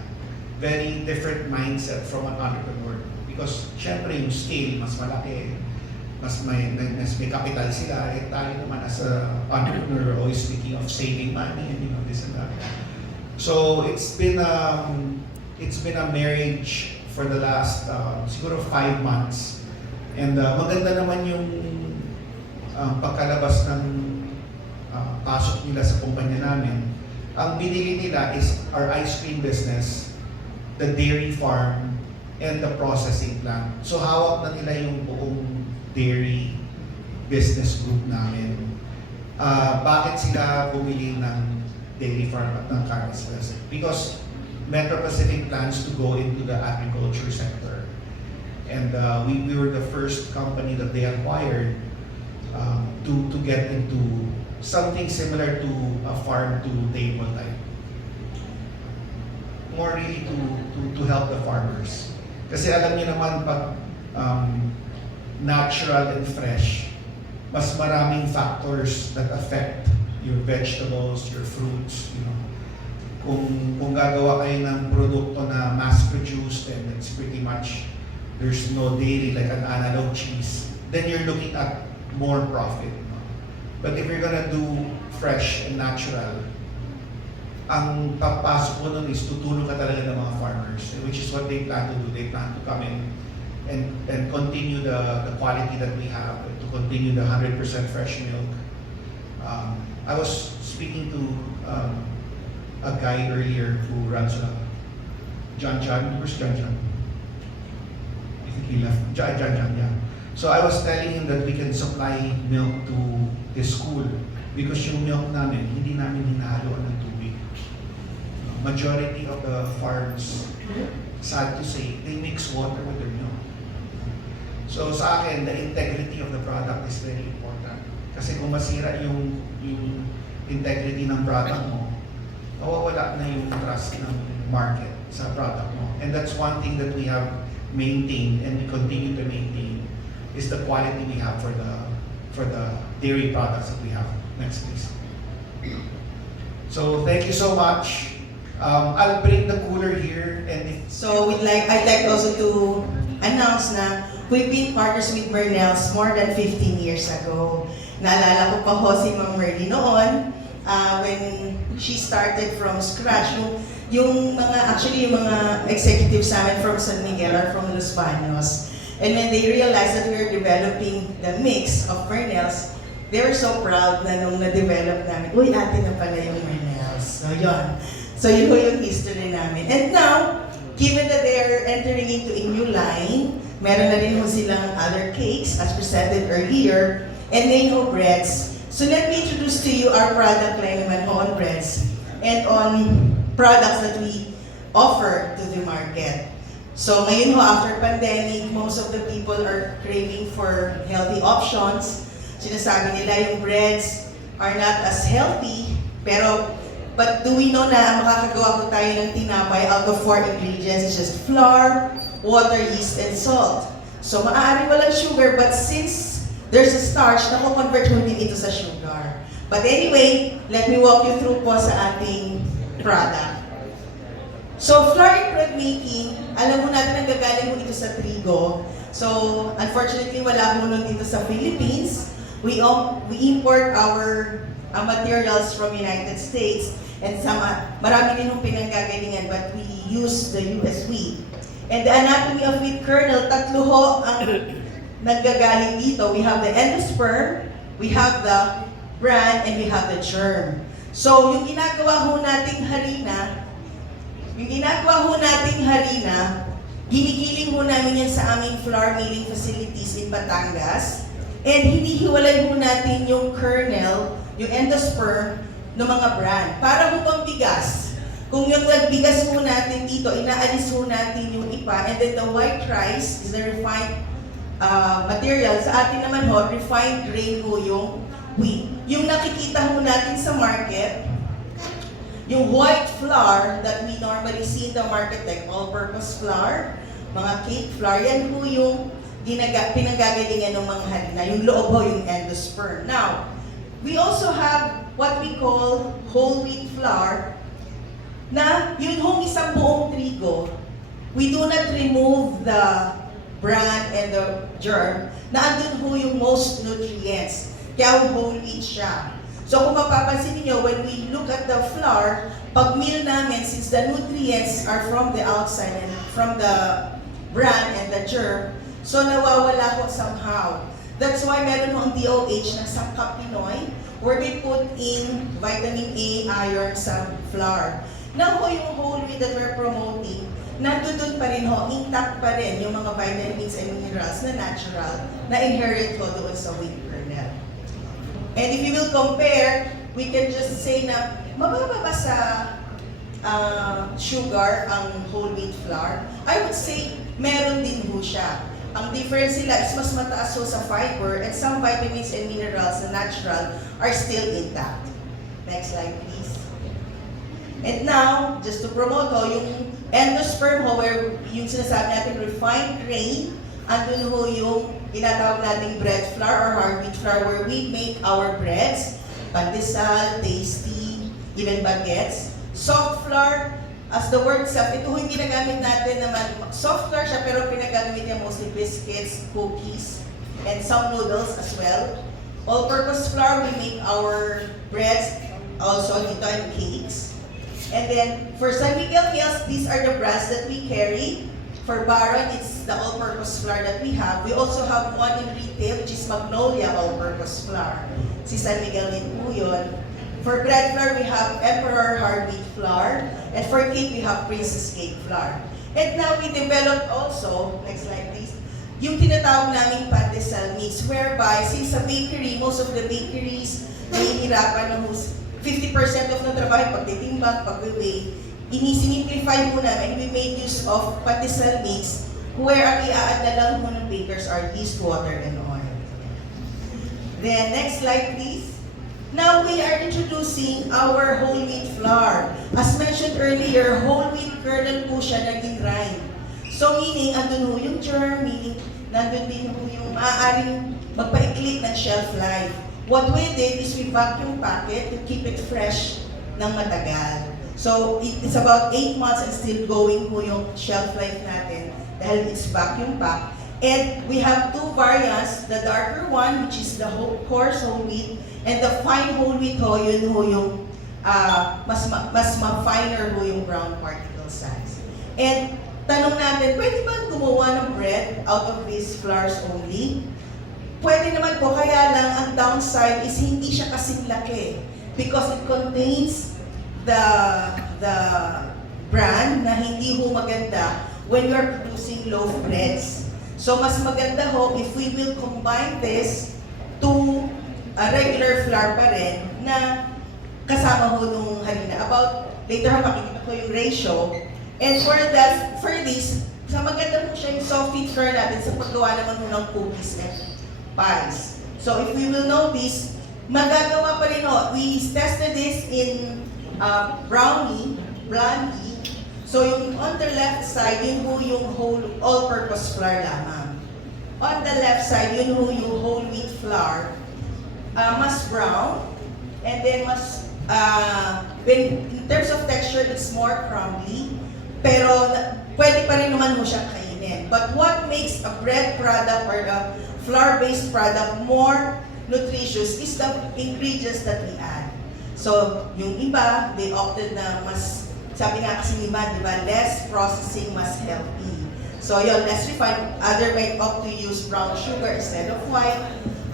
Very different mindset from an entrepreneur. Because syempre yung scale, mas malaki, mas may capital sila. Eh tayo naman as a entrepreneur, always speaking of saving money and this and that. So it's been a marriage for the last siguro 5 months. And maganda naman yung pagkalabas ng pasok nila sa kumpanya namin. Ang binili nila is our ice cream business, the dairy farm, and the processing plant. So hawak na nila yung buong dairy business group namin. Bakit sila bumili ng dairy farm at ng Carmen's Best? Because Metro Pacific plans to go into the agriculture sector. And we were the first company that they acquired to get into something similar to a farm-to-table type. More really to help the farmers. Kasi alam niyo naman, pag natural and fresh, mas maraming factors that affect your vegetables, your fruits, Kung gagawa kayo ng produkto na mass-produced and it's pretty much there's no dairy like an analog cheese, then you're looking at more profit. But if you're gonna do fresh and natural, ang papasok mo nun is tutulong ka talaga ng mga farmers, which is what they plan to do. They plan to come in and continue the quality that we have, to continue the 100% fresh milk. I was speaking to a guy earlier who runs John. Where's John? I think he left. John, yeah. So I was telling him that we can supply milk to his school because yung milk namin, hindi namin hinahaluan ng tubig. Majority of the farms, sad to say, they mix water with their milk. So sa akin, the integrity of the product is very important. Kasi kung masira yung integrity ng product mo, nawawala na yung trust ng market sa product mo. And that's one thing that we have maintained and we continue to maintain is the quality we have for the dairy products that we have. Next, please. So thank you so much. I'll bring the cooler here and So I'd like also to announce na we've been partners with Mernel's more than 15 years ago. Naalala ko pa ho si Ma'am Merly noon when she started from scratch. Yung mga executives namin from San Miguel or from Los Baños. And when they realized that we were developing the mix of Mernel's, they were so proud na nung na-develop namin, uy, ate na pala yung Mernel's. So yun. So yun po yung history namin. And now, given that they are entering into a new line, meron na rin po silang other cakes as presented earlier, and mango breads. So let me introduce to you our product line naman on breads and on products that we offer to the market. So ngayon ho, after pandemic, most of the people are craving for healthy options. Sinasabi nila yung breads are not as healthy, but do we know na makakagawa po tayo ng tinapay out of 4 ingredients? It's just flour, water, yeast, and salt. So maaari walang sugar, but since there's a starch, nako-convert mo din ito sa sugar. But anyway, let me walk you through po sa ating product. So, flour bread making, alam mo natin ang gagaling mo ito sa trigo. So, unfortunately, wala mo nun dito sa Philippines. We import our materials from United States, and some marami din yung pinanggagalingan, but we use the US wheat. And the anatomy of wheat kernel, tatlo ho ang nanggagaling dito. We have the endosperm, we have the bran, and we have the germ. So, yung ginagawa ho nating harina, ginigiling ho namin yan sa aming flour milling facilities in Batangas. And hinihiwalay ho natin yung kernel, yung endosperm, ng mga bran. Para ho pang bigas. Kung yung bigas ho natin dito, inaalis ho natin yung ipa, and then the white rice is the refined material. Sa atin naman ho, refined grain ho yung wheat. Yung nakikita ho natin sa market, yung white flour that we normally see in the market, like all-purpose flour, mga cake flour, yan po yung pinanggagalingan ng mga harina. Yung loob ho, yung endosperm. Now, we also have what we call whole wheat flour, na yun hong isang buong trigo. We do not remove the bran and the germ, na andun ho yung most nutrients. Kaya whole wheat siya. So kung mapapansin niyo, when we look at the flour, pag meal namin, since the nutrients are from the outside and from the bran and the germ, so nawawala ko somehow. That's why meron ho ang DOH na Sangkap Pinoy, where we put in vitamin A, iron sa flour. Now ho yung whole wheat that we're promoting, nandun pa rin ho, intact pa rin yung mga vitamins and minerals na natural, na inherent ho doon sa wheat kernel. And if you will compare, we can just say na mababa ba sa sugar ang whole wheat flour? I would say meron din ho siya. Ang difference nila is mas mataas ho sa fiber, and some vitamins and minerals na natural are still intact. Next slide, please. And now, just to promote ho, yung endosperm ho, where yung sinasabi natin refined grain, andun ho yung tinatawag nating bread flour or hard wheat flour, where we make our breads, pandesal, tasty, even baguettes. Soft flour, as the word itself, ito ho yung ginagamit natin naman. Soft flour siya, pero pinagamit niya mostly biscuits, cookies, and some noodles as well. All-purpose flour, we make our breads, also dito and cakes. And then, for San Miguel Meals, these are the brands that we carry. For Baron, it's the all-purpose flour that we have. We also have one in retail, which is Magnolia all-purpose flour. Si San Miguel din po yun. For bread flour, we have Emperor hard wheat flour. And for cake, we have Princess cake flour. And now we developed also, next slide please, yung tinatawag naming pandesal mix, whereby since sa bakery, most of the bakeries nahihirapan ng 50% of ng trabaho, pagtitimbang, pag-weigh, ini-simplify mo namin, we made use of pandesal mix, where ang i-add na lang mo ng bakers are yeast, water, and oil. Then, next slide please. Now we are introducing our whole wheat flour. As mentioned earlier, whole wheat kernel po siya naging grind. So meaning, andun ho yung germ, meaning nandun din ho yung maaaring magpaiklit ng shelf life. What we did is we vacuum pack it to keep it fresh ng matagal. So it's about 8 months and still going ho yung shelf life natin dahil it's vacuum pack. And we have two variants, the darker one, which is the coarse whole wheat, and the fine whole wheat ho, yun ho yung mas ma-finer ho yung brown particle size. And tanong natin, pwede ba gumawa ng bread out of these flours only? Pwede naman po, kaya lang ang downside is hindi siya kasing laki because it contains the bran na hindi ho maganda when you are producing loaf breads. So mas maganda ho if we will combine this to a regular flour pa rin na kasama ho nung harina. About, later ho makikita ko yung ratio. And for this, sa maganda po siya yung soft wheat flour natin sa paggawa naman ho ng cookies and pies. So if we will notice, magagawa pa rin ho. We tested this in blondie. So yung on the left side, yun ho yung whole all-purpose flour lamang. On the left side, yun ho yung whole wheat flour. Mas brown, and then mas, in terms of texture, it's more crumbly, pero pwede pa rin naman mo siyang kainin. But what makes a bread product or a flour-based product more nutritious is the ingredients that we add. So, yung iba, they opted na mas, sabi nga kasi iba, di ba, less processing, mas healthy. So, yun, less refined. Other might opt to use brown sugar instead of white.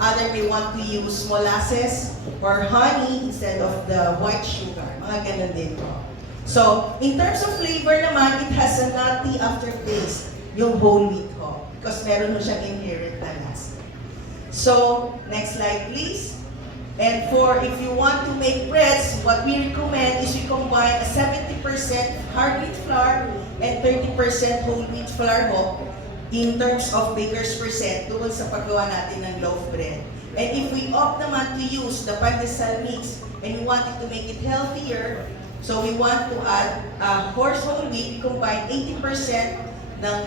Other may want to use molasses or honey instead of the white sugar. Mga ganun din po. So, in terms of flavor naman, it has a nutty aftertaste, yung whole wheat ho. Because meron mo siyang inherent na lasa. So, next slide please. And if you want to make breads, what we recommend is we combine a 70% hard wheat flour and 30% whole wheat flour ho in terms of baker's percent doon sa paggawa natin ng loaf bread. And if we opt naman to use the pandesal mix and we wanted to make it healthier, so we want to add coarse whole wheat, we combine 80% ng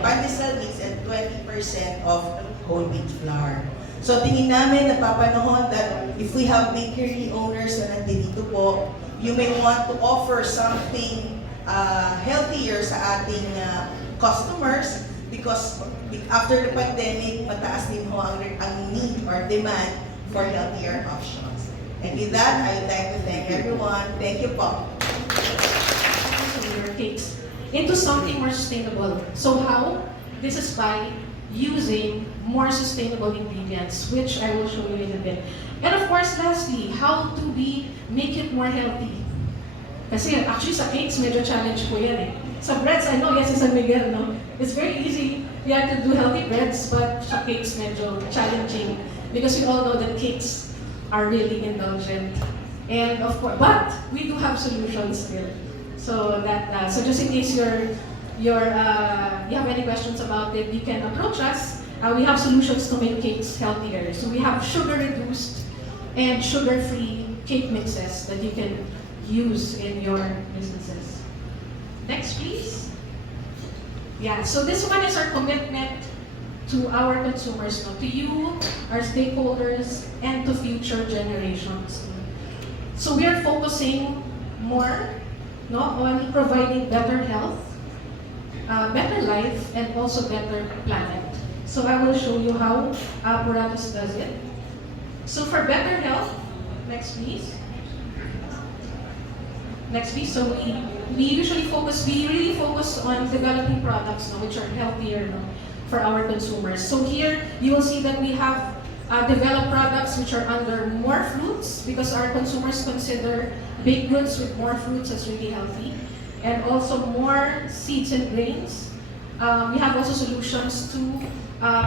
pandesal mix and 20% of whole wheat flour. So tingin namin, napapanahon that if we have bakery owners na nandito po, you may want to offer something healthier sa ating customers because after the pandemic, mataas din ho ang need or demand for healthier options. And with that, I would like to thank everyone. Thank you po. Your cakes into something more sustainable. So how? This is by using more sustainable ingredients, which I will show you in a bit. And of course, lastly, how to make it more healthy. Kasi actually sa cakes, medyo challenge po yan eh. Sa breads, I know, yes, sa San Miguel, no? It's very easy. We have to do healthy breads, but sa cakes, medyo challenging. Because we all know that cakes are really indulgent. And of course, but we do have solutions still. So just in case you have any questions about it, you can approach us. We have solutions to make cakes healthier. So we have sugar-reduced and sugar-free cake mixes that you can use in your businesses. Next, please. Yeah, so this one is our commitment to our consumers, no? To you, our stakeholders, and to future generations. So we are focusing more on providing better health, better life, and also better planet. So I will show you how Puratos does it. So for better health, next please. Next please. So we really focus on developing products which are healthier for our consumers. So here you will see that we have developed products which are under more fruits because our consumers consider baked goods with more fruits as really healthy. And also more seeds and grains. We have also solutions to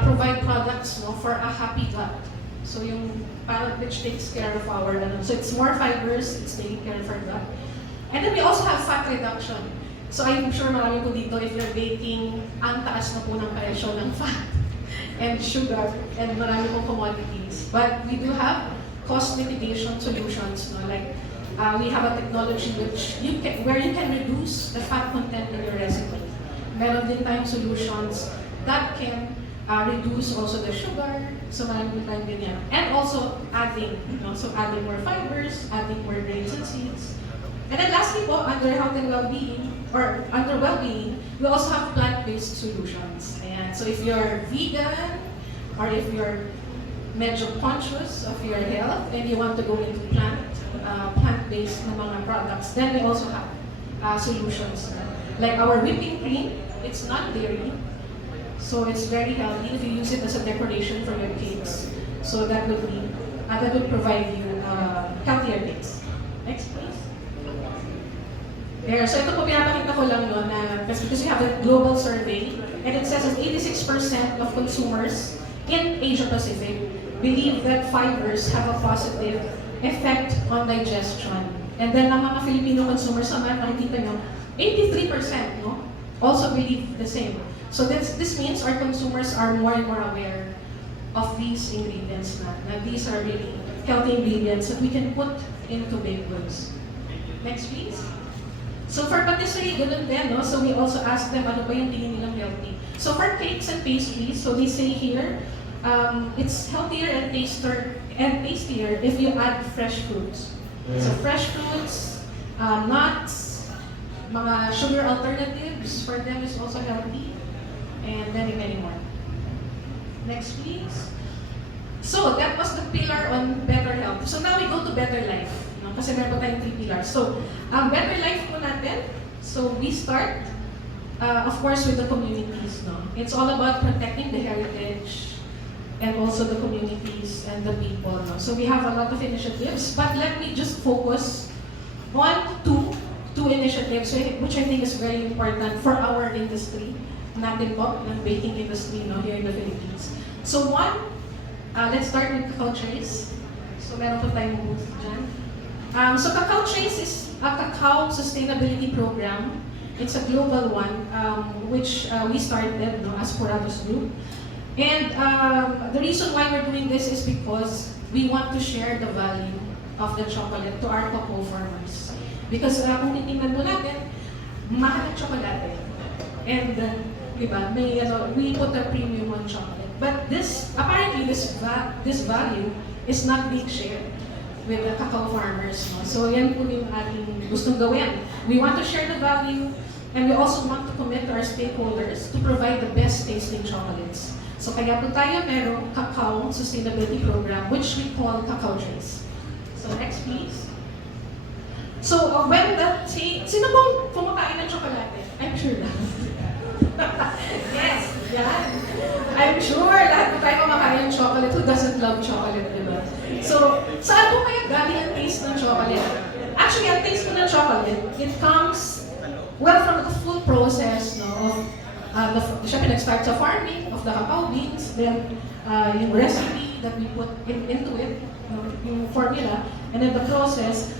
provide products for a happy gut. So yung parang which takes care of our so it's more fibers, it's taking care of our gut. And then we also have fat reduction. So I'm sure marami po dito if you're baking, ang taas na po ng presyo ng fat and sugar and marami pong commodities. But we do have cost mitigation solutions, like we have a technology where you can reduce the fat content in your recipe. Meron din tayong solutions that can reduce also the sugar, so marami din tayong ganyan. And also adding, adding more fibers, adding more grains and seeds. And then lastly po, under health and well-being, or under well-being, we also have plant-based solutions. And so if you're vegan, or if you're medyo conscious of your health, and you want to go into plant-based na mga products, then we also have solutions. Like our whipping cream, it's not dairy, so it's very healthy if you use it as a decoration for your cakes. So that would provide you healthier cakes. Next, please. There. So ito po pinapakita ko lang because we have a global survey, and it says that 86% of consumers in Asia Pacific believe that fibers have a positive effect on digestion. And then ang mga Filipino consumers naman, makikita nyo, 83% also believe the same. So this means our consumers are more and more aware of these ingredients na these are really healthy ingredients that we can put into baked goods. Next, please. So for patisserie, ganun din, so we also ask them ano ba yung tingin nilang healthy. So for cakes and pastries, so they say here, it's healthier and tastier if you add fresh fruits. So fresh fruits, nuts, mga sugar alternatives for them is also healthy, and many more. Next, please. So that was the pillar on better health. So now we go to better life. No? Kasi meron pa tayong 3 pillars. So, ang better life po natin, so we start, of course, with the communities. No? It's all about protecting the heritage and also the communities and the people. No? So we have a lot of initiatives, but let me just focus on two initiatives, which I think is very important for our industry, natin po, ng baking industry no, here in the Philippines. So one, let's start with Cacao Trace. So meron po tayong booth dyan. So Cacao Trace is a cacao sustainability program. It's a global one, which we started no, as Puratos Group. And the reason why we're doing this is because we want to share the value of the chocolate to our cacao farmers. Because kung titingnan mo natin, mahal ang chocolate. And diba, may, we put a premium on chocolate. But this, apparently, this value is not being shared with the cacao farmers. No? So yan po yung ating gustong gawin. We want to share the value, and we also want to commit to our stakeholders to provide the best tasting chocolates. So kaya po tayo merong cacao sustainability program, which we call Cacao Trace. So next please. So when sino bang kumakain ng chocolate? I'm sure na. Yes, yan. I'm sure lahat po tayo kumakain ng chocolate. Who doesn't love chocolate, diba? So, saan po kaya galing ang taste ng chocolate? Actually, ang taste po ng chocolate, it comes, well, from the full process no, of syempre nag-start sa farming of the cacao beans, then yung recipe that we put into it, yung formula, and then the process.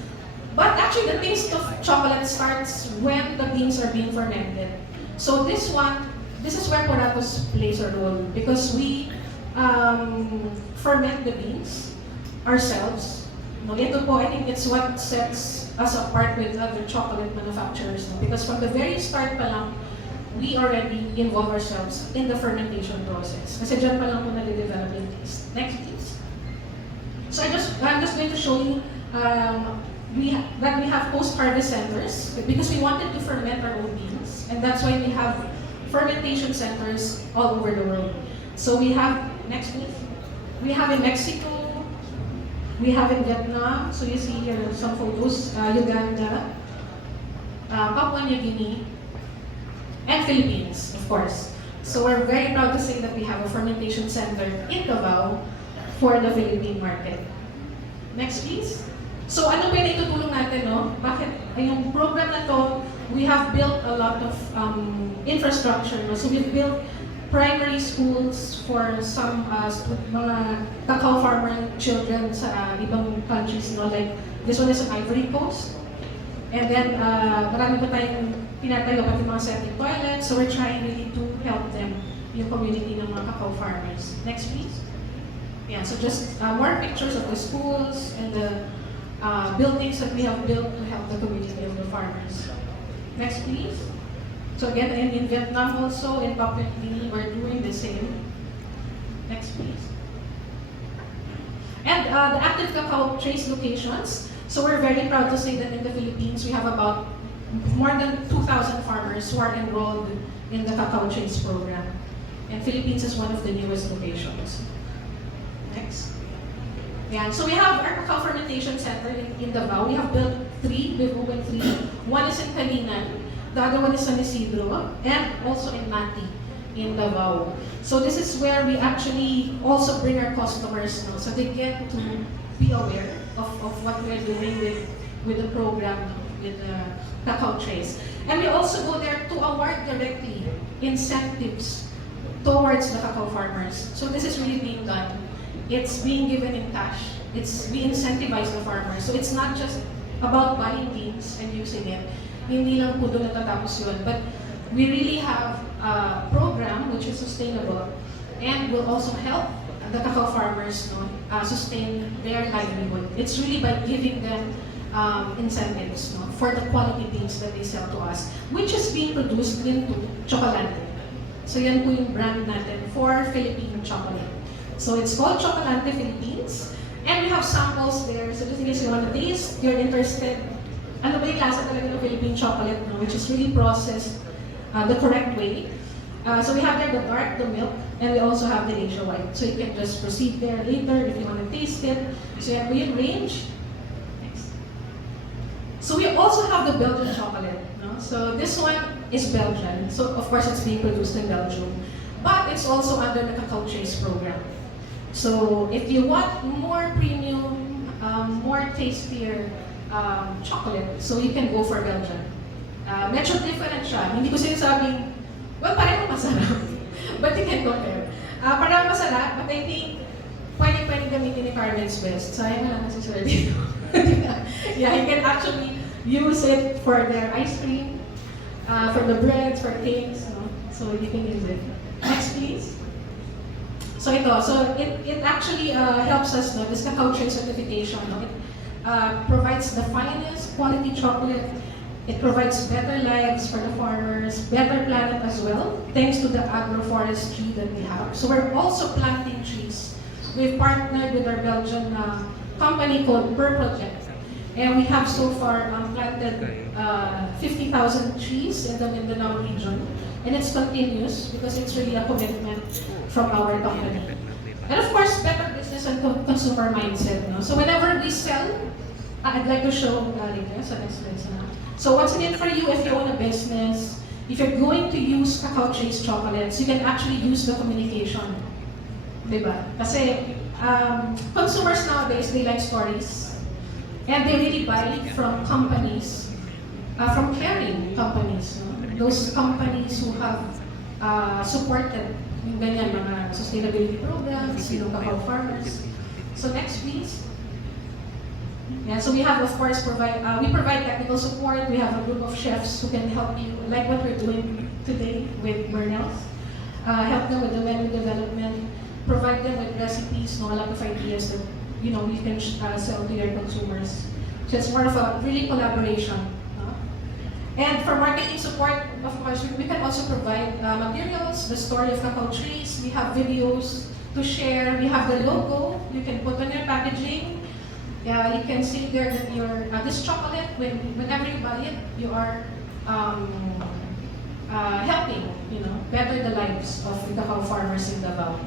But actually, the taste of chocolate starts when the beans are being fermented. So this is where Puratos plays a role because we ferment the beans ourselves. No, ito po, I think it's what sets us apart with other chocolate manufacturers. No? Because from the very start pa lang, we already involve ourselves in the fermentation process. Kasi dyan pa lang po nade-develop yung taste. Next, please. So I'm just going to show you that we have post-harvest centers because we wanted to ferment our own beans. And that's why we have fermentation centers all over the world. So we have, next please. We have in Mexico, we have in Vietnam, so you see here some photos, Uganda, Papua New Guinea, and Philippines, of course. So we're very proud to say that we have a fermentation center in Davao for the Philippine market. Next, please. So ano pa yung itutulong natin, no? Bakit yung program na to, we have built a lot of infrastructure, no? So we've built primary schools for some mga cacao farmer children sa ibang countries, no? Like this one is on Ivory Coast. And then marami pa tayong pinatayo pati mga septic toilets. So we're trying really to help them, yung community ng mga cacao farmers. Next please. Yeah, so just more pictures of the schools and the buildings that we have built to help the community of the farmers. Next please. So again, in Vietnam also, in Papua New Guinea, we're doing the same. Next please. And the active cacao trace locations. So we're very proud to say that in the Philippines, we have about more than 2,000 farmers who are enrolled in the Cacao Trace program. And Philippines is one of the newest locations. Next. Yeah, so we have our cacao fermentation center in Davao. We have built 3, we've opened 3. One is in Kalinan, the other one is San Isidro, and also in Nati, in Davao. So this is where we actually also bring our customers now, so they get to be aware of what we're doing with the program, with the Cacao Trace. And we also go there to award directly incentives towards the cacao farmers. So this is really being done. It's being given in cash. We incentivize the farmers. So it's not just about buying beans and using it. Hindi lang po doon natatapos yun. But we really have a program which is sustainable and will also help the cacao farmers sustain their livelihood. It's really by giving them incentives for the quality beans that they sell to us, which is being produced into Chocolate. So yan po yung brand natin for Philippine chocolate. So it's called Chocolate Philippines. And we have samples there. So just in case you want to taste, you're interested, ano ba yung lasa talaga ng Philippine chocolate, which is really processed the correct way. So we have there the dark, the milk, and we also have the Asia white. So you can just proceed there later if you want to taste it. So you have your range. Next. So we also have the Belgian chocolate. No? So this one is Belgian. So of course it's being produced in Belgium. But it's also under the Cacao Chase program. So if you want more premium, more tastier chocolate, so you can go for Belgian. Medyo different siya. Hindi ko sinasabing, well, pareho masarap. But you can compare. Parang masarap, but I think pwede gamitin ni Carmen's Best. Sayang na lang kasi sir dito. Yeah, you can actually use it for their ice cream, for the breads, for cakes, no? So you can use it. Next, please. So it actually helps us, no? This Cacao Chase certification, no? It provides the finest quality chocolate. It provides better lives for the farmers, better planet as well, thanks to the agroforestry that we have. So we're also planting trees. We've partnered with our Belgian company called Per Project. And we have so far planted 50,000 trees in the Mindanao region. And it's continuous because it's really a commitment from our company. And of course, better business and consumer mindset. No? So whenever we sell, I'd like to show later sa next lesson. So what's in it for you if you own a business? If you're going to use Cacao Chase chocolates, you can actually use the communication. Diba? Kasi consumers nowadays, they like stories. And they really buy from companies, from caring companies. No? Those companies who have supported yung ganyan, mga sustainability programs, yung cacao farmers. So next please. Yeah, so we have, of course, we provide technical support. We have a group of chefs who can help you, like what we're doing today with Mernel. Help them with the menu development, provide them with recipes, no, a lot of ideas that you can sell to your consumers. So it's more of a really collaboration. And for marketing support, of course, we can also provide materials, the story of cacao trees. We have videos to share. We have the logo you can put on your packaging. Yeah, you can see there that this chocolate, whenever you buy it, you are helping, better the lives of the cacao farmers in Davao.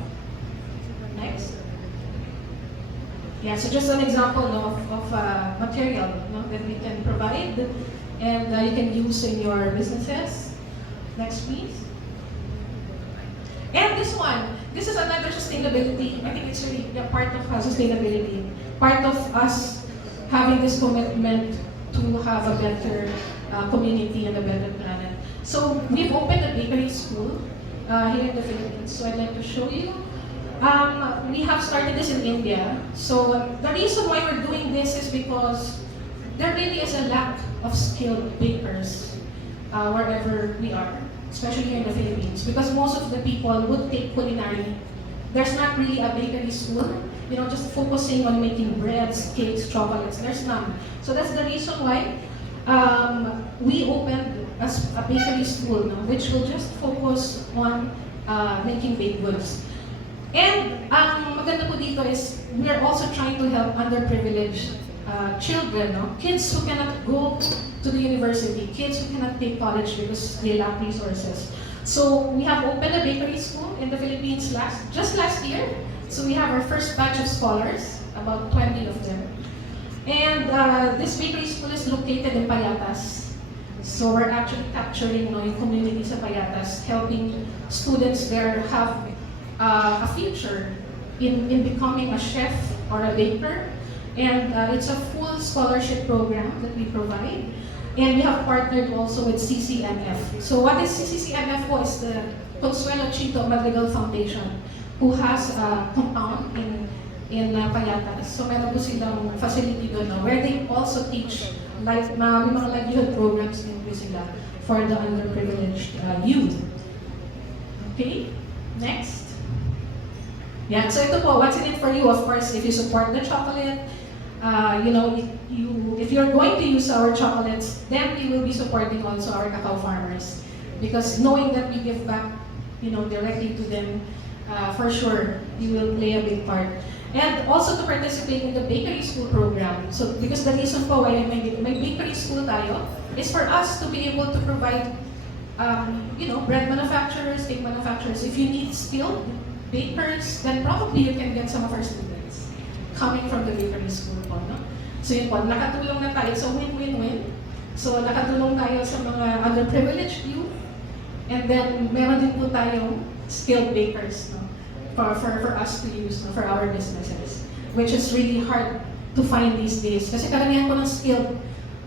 Next. Yeah, so just an example of material that we can provide and you can use in your businesses. Next, please. And this is another sustainability. I think it's really a part of sustainability. Part of us having this commitment to have a better community and a better planet. So we've opened a bakery school here in the Philippines. So I'd like to show you. We have started this in India. So the reason why we're doing this is because there really is a lack of skilled bakers wherever we are, especially here in the Philippines. Because most of the people would take culinary. There's not really a bakery school. Just focusing on making breads, cakes, chocolates, there's none. So that's the reason why we opened a bakery school, which will just focus on making baked goods. And maganda po dito is we're also trying to help underprivileged children, kids who cannot go to the university, kids who cannot take college because they lack resources. So we have opened a bakery school in the Philippines just last year. So we have our first batch of scholars, about 20 of them. And this bakery school is located in Payatas. So we're actually capturing yung community sa Payatas, helping students there have a future in becoming a chef or a baker. And it's a full scholarship program that we provide. And we have partnered also with CCMF. So what is CCMF po is the Consuelo Chito Madrigal Foundation, who has a compound in Payatas. So meron po silang facility doon where they also teach may mga livelihood programs din po sila for the underprivileged youth. Okay, next. Yeah, so ito po, what's in it for you? Of course, if you support the chocolate, if you're going to use our chocolates, then we will be supporting also our cacao farmers. Because knowing that we give back, directly to them, for sure, you will play a big part. And also to participate in the bakery school program. So, because the reason po why may bakery school tayo is for us to be able to provide bread manufacturers, cake manufacturers. If you need skilled bakers, then probably you can get some of our students coming from the bakery school po, no? So yun po, nakatulong na tayo. So win-win-win. So nakatulong tayo sa mga underprivileged youth. And then meron din po tayong skilled bakers, no? For us to use, no? For our businesses. Which is really hard to find these days. Kasi karamihan po ng skilled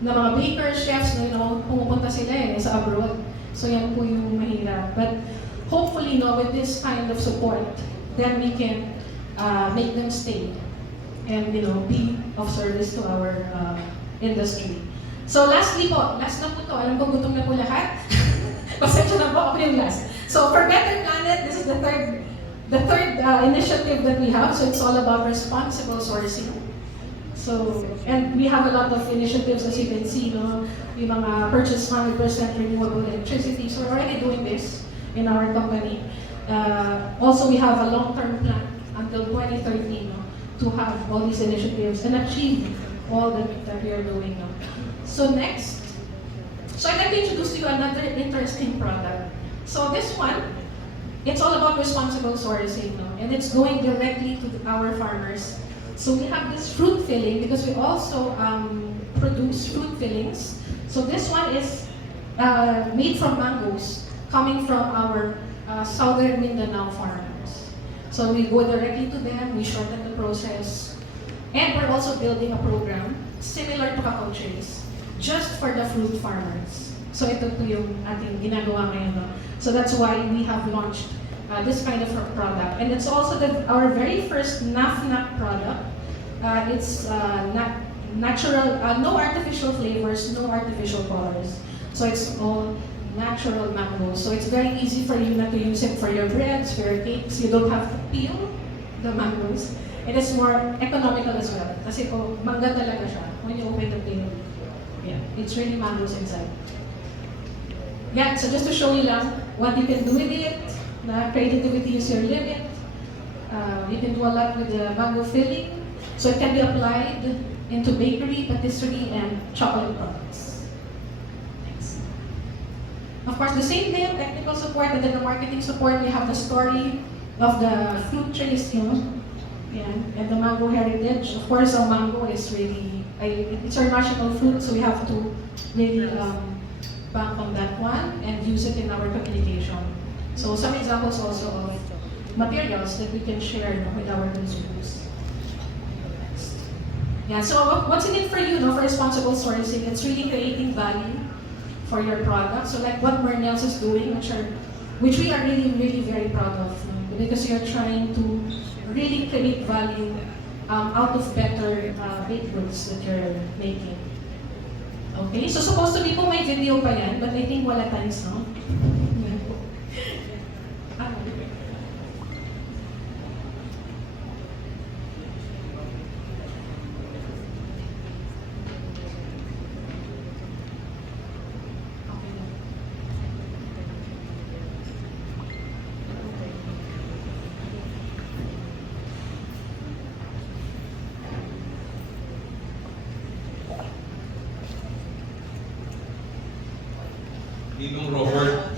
na mga bakers, chefs, no, pumupunta sila sa abroad. So yan po yung mahirap. But hopefully, no, with this kind of support, then we can make them stay and be of service to our industry. So lastly po, last na po to, alam ko gutom na po lahat. Pasensya na po, ako yung last. So for Better Planet, this is the third initiative that we have. So it's all about responsible sourcing. So, and we have a lot of initiatives, as you can see, no? Yung mga purchase 100% renewable electricity. So we're already doing this in our company. Also, we have a long-term plan until 2030, no? To have all these initiatives and achieve all that we are doing. No? So next, I'd like to introduce to you another interesting product. So this one, it's all about responsible sourcing, no? And it's going directly to our farmers. So we have this fruit filling because we also produce fruit fillings. So this one is made from mangoes coming from our southern Mindanao farmers. So we go directly to them, we shorten the process, and we're also building a program similar to Cacao Trace, just for the fruit farmers. So ito po yung ating ginagawa ngayon. No? So that's why we have launched this kind of product. And it's also our very first NAFNAC product. It's natural, no artificial flavors, no artificial colors. So it's all natural mangoes. So it's very easy for you not to use it for your breads, for your cakes. You don't have to peel the mangoes. It is more economical as well. Kasi po, mangga talaga siya when you open the peel. Yeah, it's really mangoes inside. Yeah, so just to show you lang what you can do with it. Na creativity is your limit. You can do a lot with the mango filling. So it can be applied into bakery, patisserie, and chocolate products. Thanks. Of course, the same day of technical support and then the marketing support, we have the story of the fruit trace, yeah, and the mango heritage. Of course, our mango is really, it's our national fruit, so we have to really bank on that one and use it in our communication. So some examples also of materials that we can share with our consumers. Yeah, so what's in it for you, for responsible sourcing? It's really creating value for your product. So like what Mernel is doing, which we are really, really very proud of, because you're trying to really create value out of better baked goods that you're making. Okay, so supposed to be po may video pa yan, but I think wala times, no? Ninong Robert,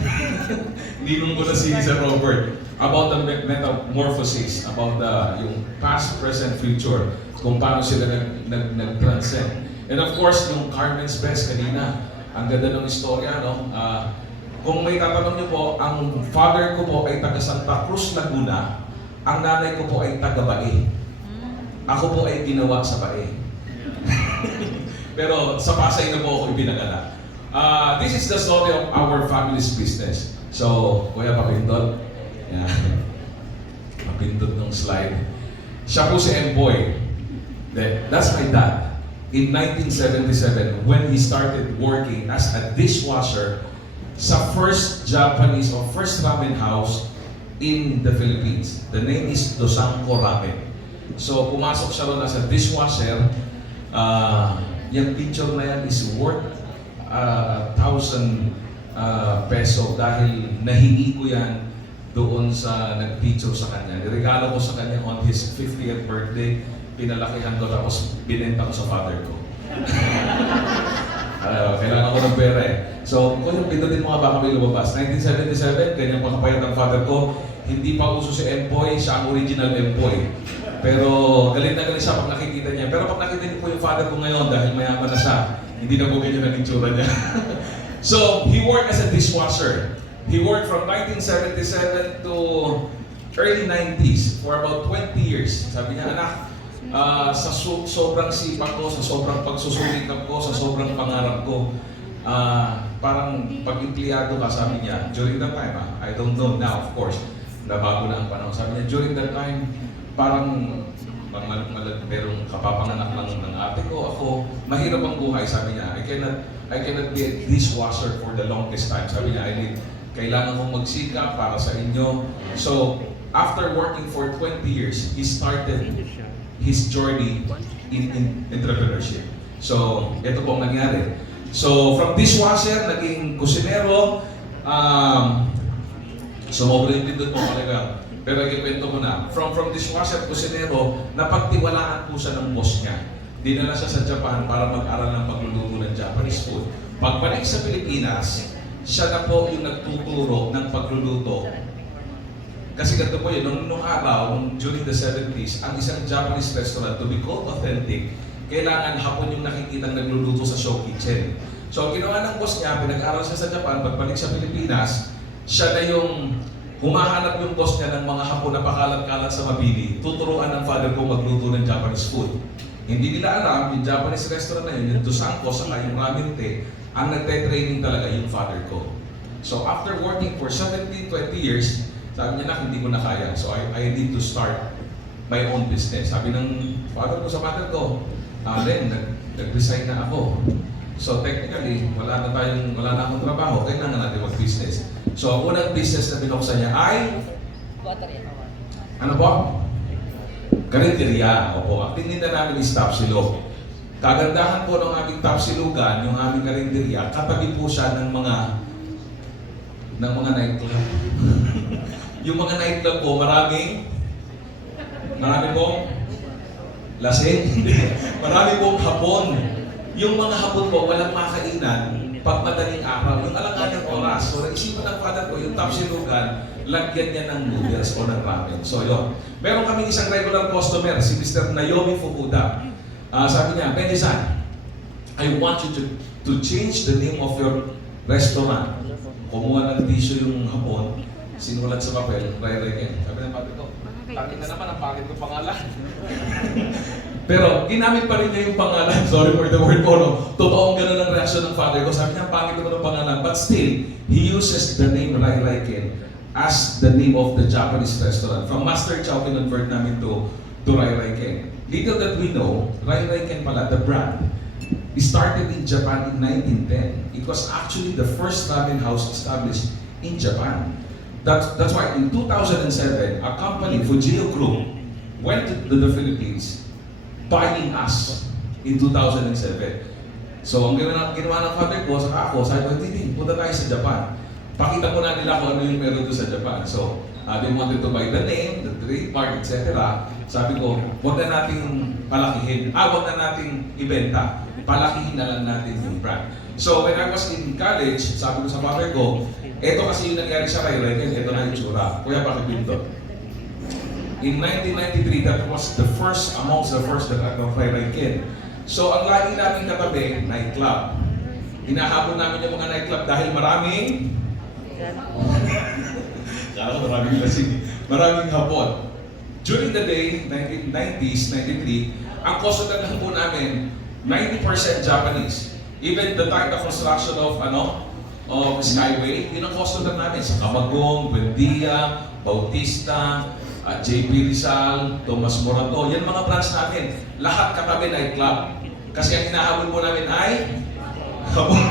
ninong ko na si Sir Robert, about the metamorphosis, about yung past, present, future, kung paano sila nag-transcend. And of course, yung Carmen's Best kanina, ang ganda ng istorya, no? Kung may tatanong niyo po, ang father ko po ay taga Santa Cruz, Laguna, ang nanay ko po ay taga Bae. Ako po ay ginawa sa Bae. Pero sa Pasay na po ako ipinagala. This is the story of our family's business. So, Kuya Papindot. Yan. Papindot ng slide. Siya po si Emboy. That's my dad. In 1977, when he started working as a dishwasher sa first Japanese or first ramen house in the Philippines. The name is Dosangko Ramen. So, pumasok siya ron as a dishwasher. Yung picture na yan is worth 1,000 peso dahil nahingi ko yan doon sa nag-picture sa kanya. Niregalo ko sa kanya on his 50th birthday. Pinalakihan ko tapos binenta ko sa father ko. Kailangan ko ng pera eh. So, kung yung pindutin mo nga baka may lumabas. 1977, ganyan pakapayat ang father ko. Hindi pa uso si Empoy, siya ang original Empoy. Pero galit na galit siya pag nakikita niya. Pero pag nakita niyo po yung father ko ngayon, dahil mayaman na siya, hindi na po ganyan ang itsura niya. So, he worked as a dishwasher. He worked from 1977 to early 90s for about 20 years. Sabi niya, anak, sa sobrang sipag ko, sa sobrang pagsusulikap ko, sa sobrang pangarap ko, parang pag-empleyado ka, sabi niya, during that time, I don't know now, of course, nabago na ang panahon. Sabi niya, during that time, parang merong kapapanganak ng ate ko, ako, mahirap ang buhay, sabi niya, I cannot be a dishwasher for the longest time. Sabi niya, kailangan kong magsikap para sa inyo. So, after working for 20 years, he started his journey in entrepreneurship. So, ito po ang nangyari. So, from dishwasher, naging kusinero, sumobra yung pindot mo talaga. Pero ikikwento ko na, from dishwasher, kusinero, napagtiwalaan po siya ng boss niya. Dinala siya sa Japan para mag-aral ng pagluluto ng Japanese food. Pagbalik sa Pilipinas, siya na po yung nagtuturo ng pagluluto. Kasi ganito po yun, nung araw, during the 70s, ang isang Japanese restaurant, to be called authentic, kailangan hapon yung nakikitang nagluluto sa show kitchen. So, ang ginawa ng boss niya, pinag-aral siya sa Japan, pagbalik sa Pilipinas, siya na yung humahanap yung boss niya ng mga hapon na pakalat-kalat sa Mabini, tuturuan ng father ko magluto ng Japanese food. Hindi nila alam, yung Japanese restaurant na yun, yung Dusanko, saka yung Ramen Te, ang nagte-training talaga yung father ko. So after working for 17-20 years, sabi niya, hindi ko na kaya. So I need to start my own business. Sabi ng father ko sa mother ko, then nag-resign na ako. So technically, wala na akong trabaho, kailangan natin mag-business. So ang unang business na binuksan niya ay, ano po? Karinderya. Opo, ang tininda namin is Tapsilog. Kagandahan po ng aming Tapsilugan, yung aming karinderya, katabi po siya ng mga nightclub. Yung mga nightclub po, marami pong lasing. Marami pong hapon. Yung mga hapon po, walang makainan pag madaling araw. Yung alangan ng oras. So, naisipan ng father ko, yung Tapsilugan, lagyan niya ng noodles o ng ramen. So, yun. Meron kaming isang regular customer, si Mr. Naomi Fukuda. Sabi niya, Benji-san, I want you to change the name of your restaurant. Kumuha ng tissue yung hapon, sinulat sa papel, Rai-Rai-Ken. Sabi ng father ko, tangin na naman ang pangit ng pangalan. Pero ginamit pa rin niya yung pangalan. Sorry for the word po, no? Totoong ganun ang reaksyon ng father ko. Sabi niya, pangit naman ang pangalan. But still, he uses the name Rai-Rai-Ken as the name of the Japanese restaurant. From Master Chow, kinonvert namin to Rai-Rai-Ken. Little that we know, Rai-Rai-Ken pala, the brand, started in Japan in 1910. It was actually the first ramen house established in Japan. That's why in 2007, a company, Fujio Group, went to the Philippines buying us in 2007. So, ang ginawa ng father ko, saka ako, sabi ko, hindi, punta tayo sa Japan. Pakita mo na nila kung ano yung meron doon sa Japan. So, they wanted to buy the name, the trademark, etc. Sabi ko, huwag na nating palakihin. Huwag na nating ibenta. Palakihin na lang natin yung brand. So, when I was in college, sabi ko sa father ko, eto kasi yung nangyari sa Rai-Rai-Ken, eto na yung tsura. Kuya, pakipinto. In 1993, that was the first, amongst the first that I got Rai-Rai-Ken. So, ang lagi namin katabi, nightclub. Hinahabol namin yung mga nightclub dahil maraming maraming hapon. During the day, 1990s, 93, ang customer lang po namin, 90% Japanese. Even the type of construction of Skyway, yun ang customer namin. Sa Camagong, Buendia, Bautista, JP Rizal, Tomas Morato, yan mga branch namin. Lahat katabi nightclub. Kasi ang hinahabol po namin ay hapon.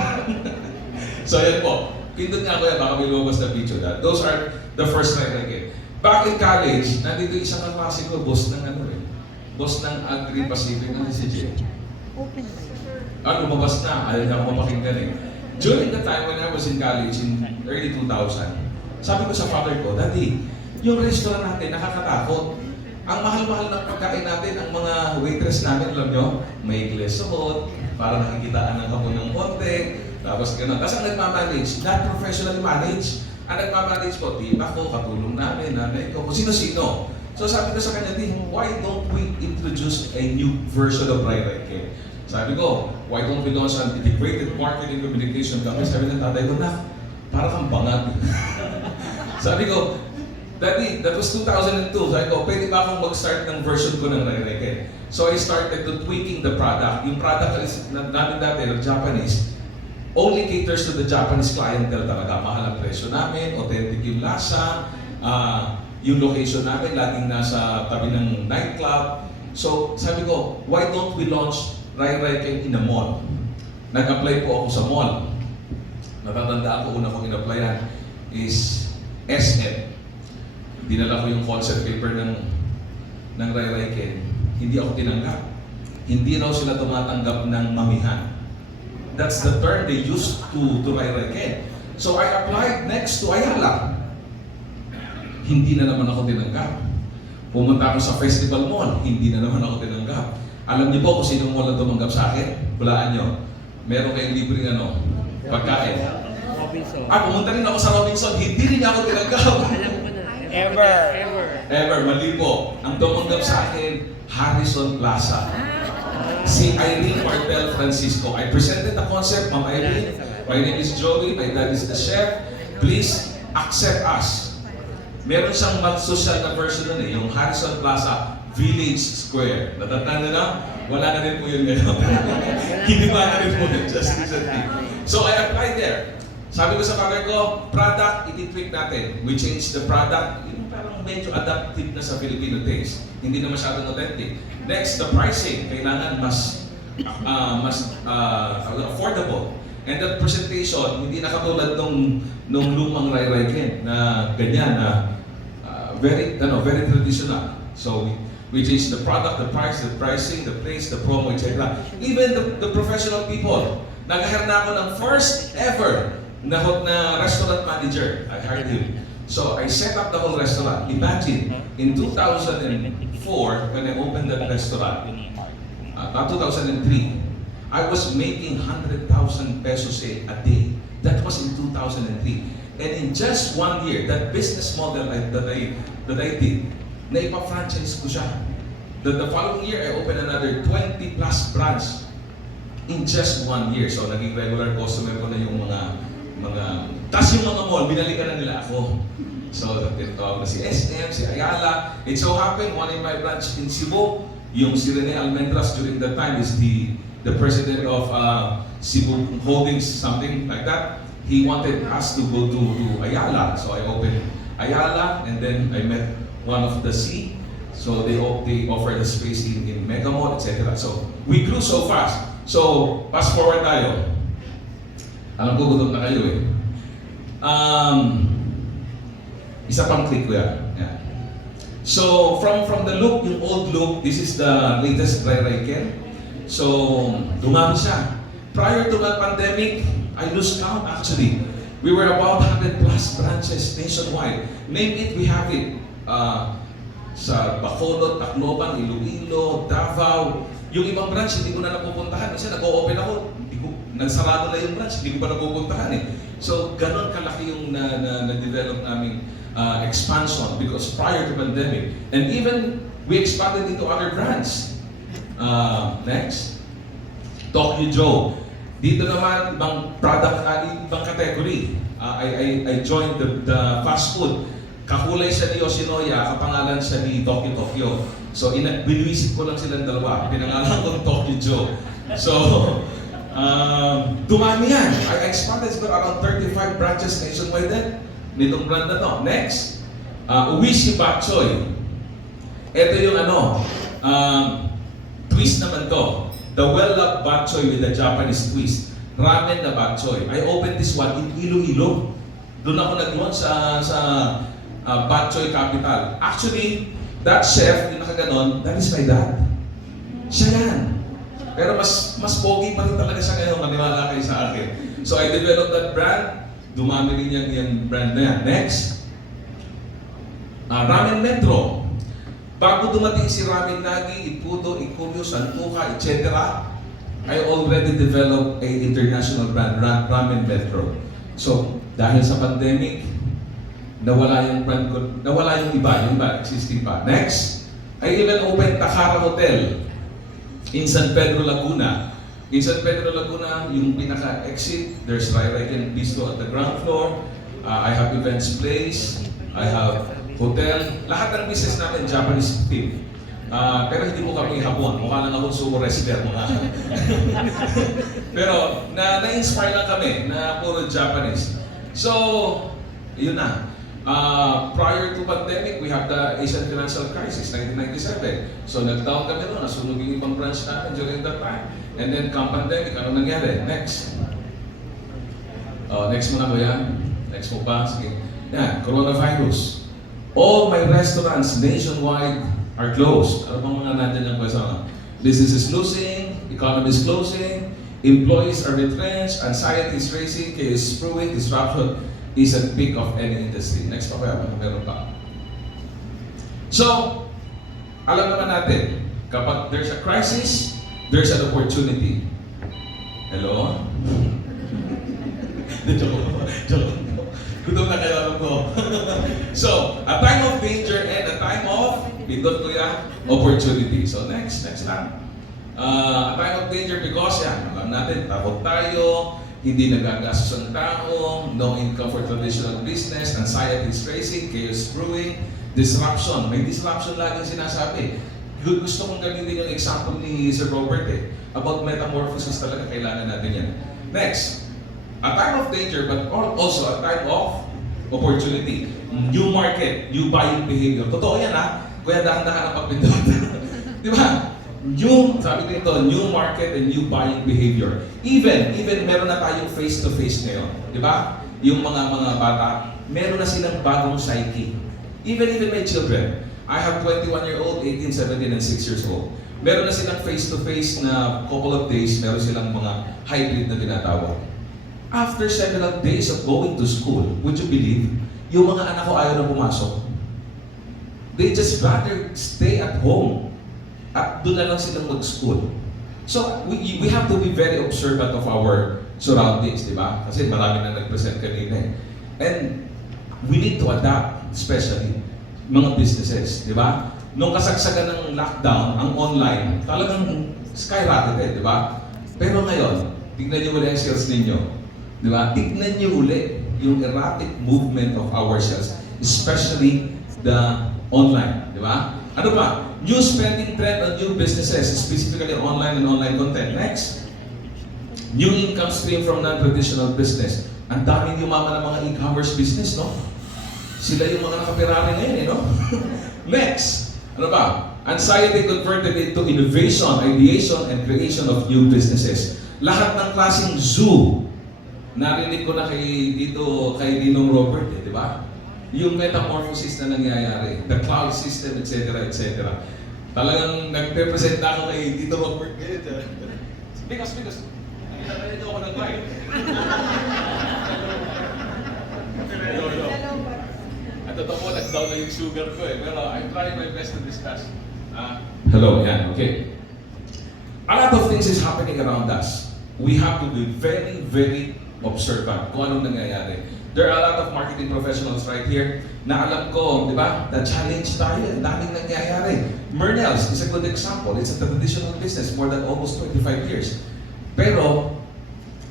So yan po. Pindot nga ko yan, baka may lumabas na video na. Those are the first Rai-Rai-Ken. Back in college, nandito isang kaklase ko, boss ng boss ng Agri-Pacific, si Jay. Lumabas na, ayaw niya ako mapakinggan eh. During the time when I was in college, in early 2000, sabi ko sa father ko, Daddy, yung restaurant natin nakakatakot. Ang mahal-mahal ng pagkain natin, ang mga waitress namin, alam nyo, may suot, para nakikitaan ng hapon ng konti, tapos gano'n. Tapos ang nagmamanage, not professionally managed. Ang nagmamanage po, team ako, katulong namin, nanay ko, kung sino-sino. So sabi ko sa kanya, why don't we introduce a new version of Rai-Rai? Sabi ko, why don't we launch an integrated marketing communication company? Sabi ng tatay ko, para kang bangag. Sabi ko, Daddy, that was 2002. Sabi ko, pwede ba akong mag-start ng version ko ng Rai-Rai? So I started to tweaking the product. Yung product namin dati, ng Japanese, only caters to the Japanese clientele talaga. Mahal ang presyo namin, authentic yung lasa, yung location namin, laging nasa tabi ng nightclub. So sabi ko, why don't we launch Rai-Rai in a mall? Nag-apply po ako sa mall. Natatandaan ko, una kong in-applyan is SM. Dinala ko yung concept paper ng Rai-Rai. Hindi ako tinanggap. Hindi raw sila tumatanggap ng mamihan. That's the term they used to Rai-Rai. So I applied next to Ayala. Hindi na naman ako tinanggap. Pumunta ako sa festival mall. Hindi na naman ako tinanggap. Alam niyo po kung sino mall na tumanggap sa akin? Hulaan niyo. Meron kayong libreng pagkain. Pumunta rin ako sa Robinson. Hindi rin niya ako tinanggap. Ever, mali po. Ang tumanggap sa akin, Harrison Plaza. Si Irene Martel Francisco. I presented the concept, Ma'am Irene. My name is Joey, my dad is the chef. Please accept us. Meron siyang mag-social na version nun yung Harrison Plaza Village Square. Natatanda na? Wala na rin po yun ngayon. Hindi pa na rin po yun just recently. So I applied there. Sabi ko sa kakay ko, product, iti-tweak natin. We changed the product. Yung parang medyo adaptive na sa Filipino taste. Hindi na masyadong authentic. Next, the pricing. Kailangan mas affordable. And that presentation, hindi na katulad nung lumang Rai-Rai na ganyan na very traditional. So we changed the product, the price, the pricing, the place, the promo, etc. Even the professional people. Nag-hire na ako ng first ever na restaurant manager. I hired him. So I set up the whole restaurant. Imagine, in 2004, when I opened that restaurant, 2003, I was making 100,000 pesos a day. That was in 2003. And in just 1 year, that business model that I did, naipa-franchise ko siya. The following year, I opened another 20 plus branch in just 1 year. So naging regular customer ko na yung mga tas yung mga mall, binalikan na nila ako. So, tinatawag na si SM, si Ayala. It so happened, one in my branch in Cebu, yung si Rene Almendras during that time is the president of Cebu Holdings, something like that. He wanted us to go to Ayala. So I opened Ayala, and then I met one of the C. So they offered a space in Mega Mall, etc. So we grew so fast. So, fast forward tayo. Alam ko, gutom na kayo eh. Isa pang click ko yan. Yeah. So, from the look, yung old look, this is the latest Rai-Rai. So, dumami siya. Prior to the pandemic, I lose count actually. We were about 100 plus branches nationwide. Name it, we have it. Sa Bacolod, Tacloban, Iloilo, Davao. Yung ibang branch, hindi ko na napupuntahan. Kasi nag-o-open ako, nagsarado na yung branch, hindi ko pa napupuntahan eh. So, ganon kalaki yung na-develop naming expansion because prior to pandemic. And even, we expanded into other brands. Next. Tokyo Joe. Dito naman, ibang product, ibang category. I joined the fast food. Kakulay siya ni Yoshinoya, kapangalan siya ni Tokyo. So, binuisit ko lang silang dalawa. Pinangalan ko Tokyo Joe. So, dumami yan. I expanded around 35 branches nationwide din. Nitong brand na to. Next, Uwishi Batchoy. Ito yung twist naman to. The well-loved batchoy with the Japanese twist. Ramen na batchoy. I opened this one in Iloilo. Doon ako nag-launch sa batchoy capital. Actually, that chef, yung nakaganon, that is my dad. Siya yan. Pero mas pogi pa rin talaga siya ngayon, maniwala kayo sa akin. So I developed that brand. Dumami rin yung brand na yan. Next, Ramen Metro. Bago dumating si Ramen Nagi, Ipudo, Ikuyo, Santuka, etc., I already developed a international brand, Ramen Metro. So, dahil sa pandemic, nawala yung brand ko, nawala yung iba existing pa. Next, I even opened Takara Hotel in San Pedro, Laguna. In San Pedro, Laguna, yung pinaka-exit, there's Rai and Bistro at the ground floor. I have events place, I have hotel. Lahat ng business namin, Japanese theme. Pero hindi mo kami Hapon. Mukha lang ako sumo wrestler mga. Pero na-inspire lang kami na puro Japanese. So, yun na. Prior to pandemic, we have the Asian financial crisis, 1997. So, nag-down kami noon. Nasunog yung ibang branch namin during that time. And then, come pandemic, ano nangyari? Next. Next mo na ba yan? Next mo pa? Sige. Yan, coronavirus. All my restaurants nationwide are closed. Ano bang mga nandyan yung kwesa? Business is losing, economy is closing, employees are retrenched, anxiety is raising, chaos is brewing, disruption is at the peak of any industry. Next pa kaya, meron pa. So, alam naman natin, kapag there's a crisis, there's an opportunity. Hello? Joke. Gutom na kayo, alam ko. So, a time of danger and a time of, pindot ko yan, opportunity. So, next lang. A time of danger because yan, alam natin, takot tayo, hindi nagagastos ang tao, no income for traditional business, anxiety is raising, chaos brewing, disruption. May disruption laging sinasabi. Gusto kong gamitin yung example ni Sir Robert about metamorphosis talaga, kailangan natin yan. Next, a time of danger but also a time of opportunity. New market, new buying behavior. Totoo yan Kuya dahan-dahan ang pagpindot. Di ba? Sabi nito, new market and new buying behavior. Even meron na tayong face-to-face ngayon. Di ba? Yung mga bata, meron na silang bagong psyche. Even my children. I have 21-year-old, 18, 17, and 6 years old. Meron na silang face-to-face na couple of days, meron silang mga hybrid na tinatawag. After several days of going to school, would you believe, yung mga anak ko ayaw na pumasok. They just rather stay at home. At doon na lang silang mag-school. So, we have to be very observant of our surroundings, di ba? Kasi marami na nag-present kanina And we need to adapt, especially mga businesses, di ba? Nung kasagsagan ng lockdown, ang online, talagang skyrocketed, di ba? Pero ngayon, tignan niyo muli ang sales ninyo. Di ba? Tignan niyo uli yung erratic movement of our sales, especially the online. Di ba? Ano pa? New spending trend on new businesses, specifically online and online content. Next, new income stream from non-traditional business. Ang daming yumaman ng mga e-commerce business, no? Sila yung mga nakapirari ngayon, no? Next, ano ba? Anxiety converted into innovation, ideation, and creation of new businesses. Lahat ng klaseng zoo, narinig ko na kay Dinong Robert, di ba? Yung metamorphosis na nangyayari, the cloud system, etc., etc. Talagang nagpe-present ako kay Tito Robert ngayon. Because, nandito ako nag-live. At totoo po, nag-down na yung sugar ko pero I'm trying my best to discuss. Hello, yan, okay. A lot of things is happening around us. We have to be very, very observant kung anong nangyayari. There are a lot of marketing professionals right here na alam ko, di ba, na-challenge tayo, daming nangyayari. Mernel's is a good example. It's a traditional business, more than almost 25 years. Pero,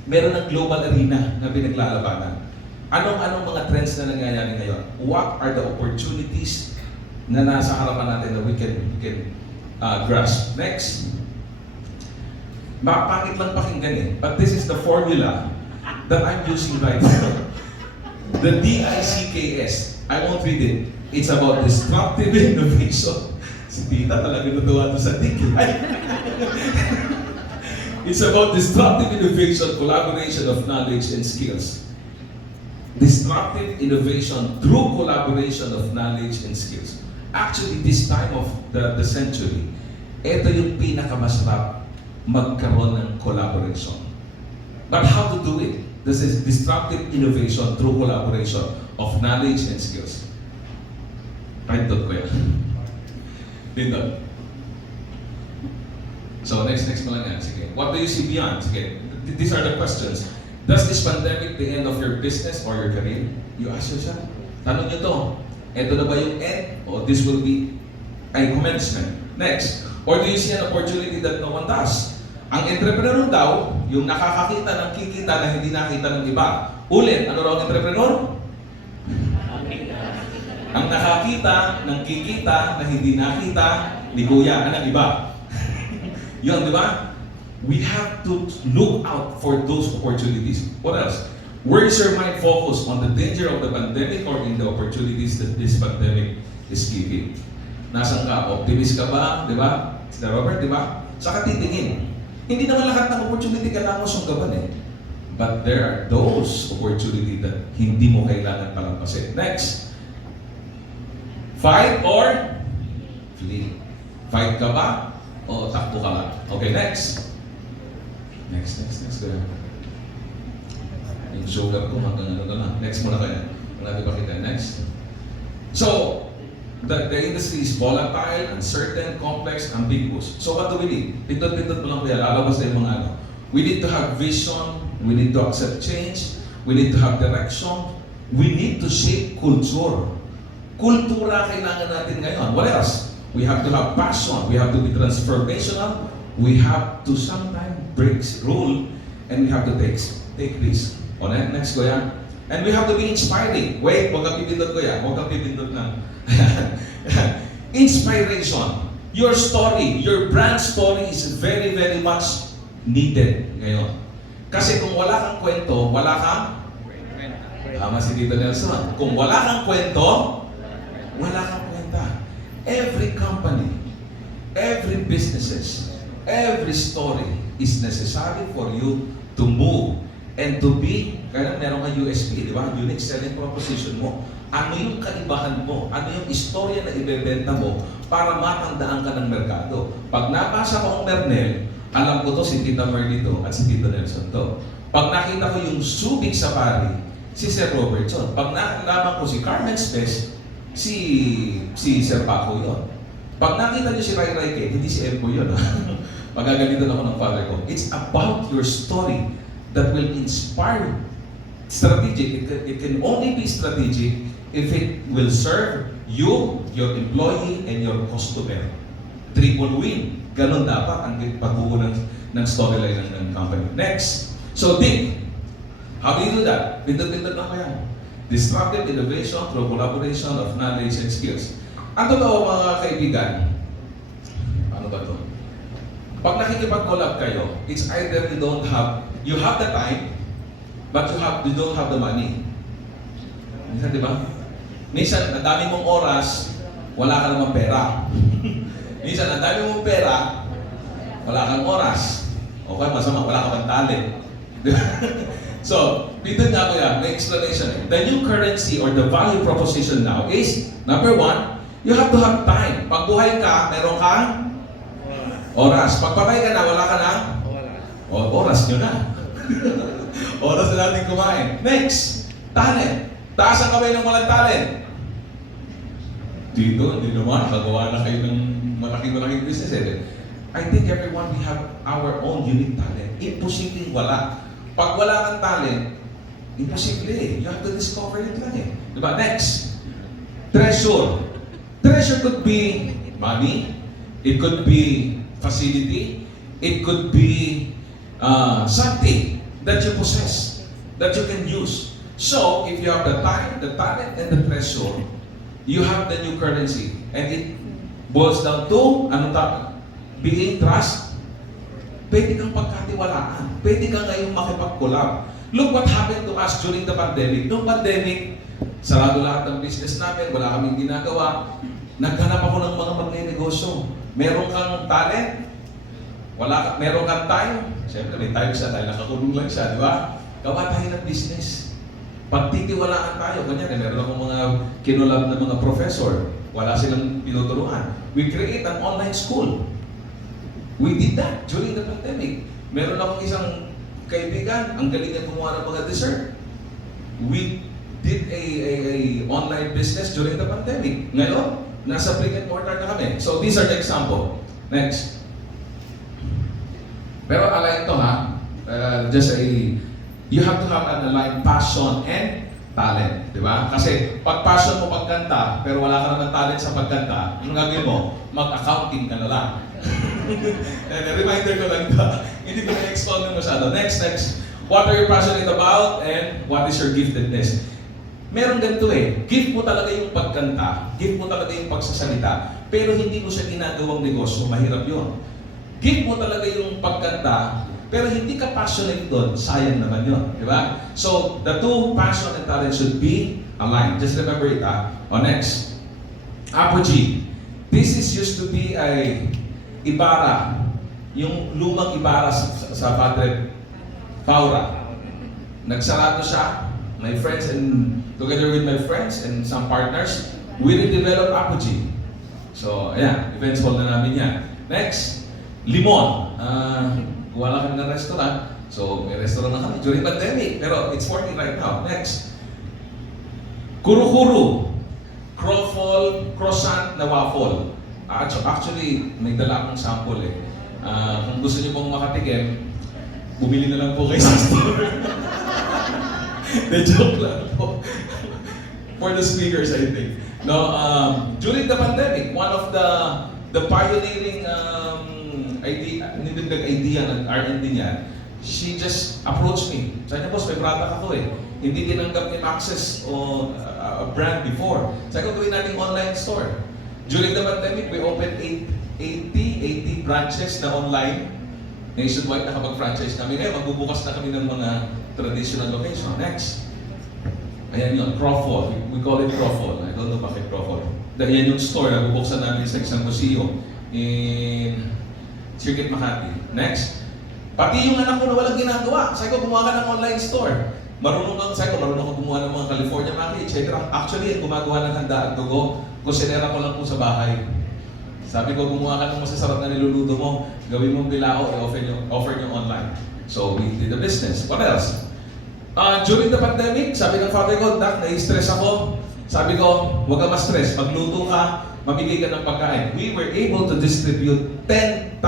meron ng global arena na pinaglalabanan. Anong mga trends na nangyayari ngayon? What are the opportunities na nasa harapan natin that we can grasp? Next. Pangit lang pakinggan but this is the formula that I'm using right now. The DICKS. I won't read it. It's about disruptive innovation. Si Tita talaga natuwa doon sa DICKS. It's about disruptive innovation, collaboration of knowledge and skills. Disruptive innovation through collaboration of knowledge and skills. Actually, this time of the century, ito yung pinakamasarap magkaroon ng collaboration. But how to do it? This is disruptive innovation through collaboration of knowledge and skills. Pindot ko yan. Dito. So next mo lang yan. Sige. What do you see beyond? Sige. These are the questions. Does this pandemic the end of your business or your career? You ask yourself. Tanong nyo to. Ito na ba yung end? Or this will be a commencement? Next. Or do you see an opportunity that no one does? Ang entrepreneur daw, yung nakakakita ng kikita na hindi nakita ng iba. Ulit, ano raw ang entrepreneur? Ang nakakita ng kikita na hindi nakita ni Kuya ng iba. Yun, di ba? We have to look out for those opportunities. What else? Where is your mind focused? On the danger of the pandemic or in the opportunities that this pandemic is giving? Nasaan ka? Optimist ka ba? Di ba? Sir Robert, di ba? Saka titingin. Hindi naman lahat ng opportunity kailangan mo sunggaban eh. But there are those opportunity that hindi mo kailangan palampasin. Next. Fight or flee? Fight ka ba? O takbo ka lang? Okay, next. Next. Kaya. Yung sugar ko hanggang ano na lang. Next muna kaya. Wala di ba kita? Next. So, the industry is volatile, uncertain, complex, ambiguous. So what do we need? Pindot-pindot mo lang kaya, lalabas na yung mga ano. We need to have vision, we need to accept change, we need to have direction, we need to shape culture. Kultura kailangan natin ngayon. What else? We have to have passion, we have to be transformational, we have to sometimes break rule, and we have to take risk. O next ko yan. And we have to be inspiring. Wait, huwag kang pipindot ko yan. Huwag kang pipindot na. Inspiration. Your story, your brand story is very, very much needed ngayon. Kasi kung wala kang kwento, wala kang... Tama si Tito Nelson. Kung wala kang kwento, wala kang kwenta. Every company, every businesses, every story is necessary for you to move and to be, kaya meron kang USP, di ba? Unique selling proposition mo. Ano yung kaibahan mo? Ano yung istorya na ibebenta mo para matandaan ka ng merkado? Pag nabasa ko ang Mernel, alam ko to si Tita Merly to at si Tito Nelson to. Pag nakita ko yung Subic Safari, si Sir Robertson. Pag nalaman ko si Carmen Spes, si Sir Paco yun. Pag nakita niyo si Ray Ray Kate, hindi si Empo yun. Pagagalitan ako ng father ko. It's about your story that will inspire. Strategic. It can only be strategic if it will serve you, your employee, and your customer. Triple win. Ganon dapat ang pagbuo ng storyline ng company. Next. So, think. How do you do that? Pindot-pindot lang kaya. Disruptive innovation through collaboration of knowledge and skills. Ang totoo mga kaibigan, ano ba ito? Pag nakikipag-collab kayo, it's either you have the time, but you don't have the money. Minsan, di ba? Minsan, ang dami mong oras, wala ka namang pera. Minsan, ang dami mong pera, wala kang oras. Okay, masama, wala ka pang talent. So, dito nga ko yan, may explanation. The new currency or the value proposition now is, number one, you have to have time. Pag buhay ka, meron kang oras. Pag patay ka na, wala ka na? Oras nyo na. Oras na natin kumain. Next, talent. Taas ang kamay ng walang talent. Dito, hindi naman. Magawa na kayo ng malaking business eh. I think everyone, we have our own unique talent. Imposibleng wala. Pag wala kang talent, imposible eh. You have to discover it lang eh. Diba? Next, treasure. Treasure could be money. It could be facility. It could be something that you possess, that you can use. So, if you have the time, the talent, and the treasure, you have the new currency. And it boils down to, being trust. Pwede kang pagkatiwalaan. Pwede kang ngayong makipag-collab. Look what happened to us during the pandemic. Noong pandemic, sarado lahat ng business namin, wala kaming ginagawa. Naghanap ako ng mga magne-negosyo. Meron kang talent, meron kang time. Siyempre may time siya dahil nakakulong lang siya, di ba? Gawa tayo ng business. Pagtitiwalaan tayo, ganyan, meron akong mga kinulab na mga professor. Wala silang tinuturuan. We create an online school. We did that during the pandemic. Meron akong isang kaibigan, ang galing niya gumawa ng mga dessert. We did a online business during the pandemic. Ngayon, nasa brick and mortar na kami. So these are the example. Next. Pero align to ha. Just you have to have an aligned passion and talent. Di ba? Kasi pag passion mo pagkanta, pero wala ka naman talent sa pagkanta, yung gagawin mo, mag-accounting ka na lang. And reminder ko lang ito. Hindi ko na-explain na masyado. Next. What are you passionate about and what is your giftedness? Meron ganito gift mo talaga yung pagkanta, gift mo talaga yung pagsasalita, pero hindi mo siya ginagawang negosyo, mahirap yun. Gift mo talaga yung pagkanta, pero hindi ka passionate doon, sayang naman yun, di ba? So, the two, passion and talent, should be aligned. Just remember it, O next. Apogee. This is used to be a Ibarra, yung lumang Ibarra sa Padre Paura. Nagsarado siya, my friends and together with my friends and some partners, we redeveloped Apogee. So, ayan, events hall na namin yan. Next, Limon. Gawa lang kami ng restaurant. So, may restaurant na kami during pandemic, pero it's working right now. Next, Kuru-kuru. Croffle, croissant na waffle. Actually, may dala akong sample kung gusto niyo pong makatikim, bumili na lang po kayo sa store. The joke lang po. For the speakers, I think. No, during the pandemic, one of the pioneering idea ng R&D niya, she just approached me. Sabi niya, boss, may product ako Hindi tinanggap ni Maxis o a brand before. Sabi ko, gawin natin online store. During the pandemic, we opened 80 branches na online. Nationwide nakapag-franchise kami. Ngayon, magbubukas na kami ng mga traditional location. Next. Ayan yun, Croffle. We call it Croffle. I don't know bakit Croffle. Dahil yan yung store na bubuksan namin sa isang museo in Circuit Makati. Next. Pati yung anak ko na walang ginagawa. Sabi ko, gumawa ka ng online store. Marunong ko gumawa ng mga California Maki, etc. Actually, gumagawa ng handa at dugo. Kusinera ko lang po sa bahay. Sabi ko, gumawa ka ng masasarap na niluluto mo, gawin mong bilao, offer nyo online. So, we did the business. What else? During the pandemic, sabi ng father ko, Dak, nai-stress ako. Sabi ko, huwag ka ma-stress. Magluto ka, mamigay ka ng pagkain. We were able to distribute 10,000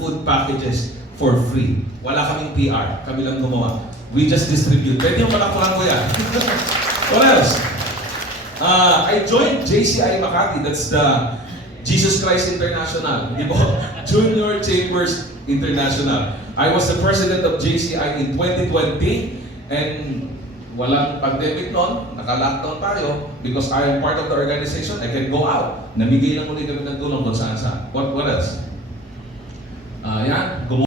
food packages for free. Wala kaming PR. Kami lang gumawa. We just distribute. Pwede yung malakpuhan ko yan. What else? I joined JCI Makati. That's the Jesus Christ International. Di ba? Junior Chambers International. I was the president of JCI in 2020 and walang pandemic noon, naka-lockdown tayo because I am part of the organization, I can go out. Namigay lang ulit kami ng tulong kung saan saan. What else? Yan,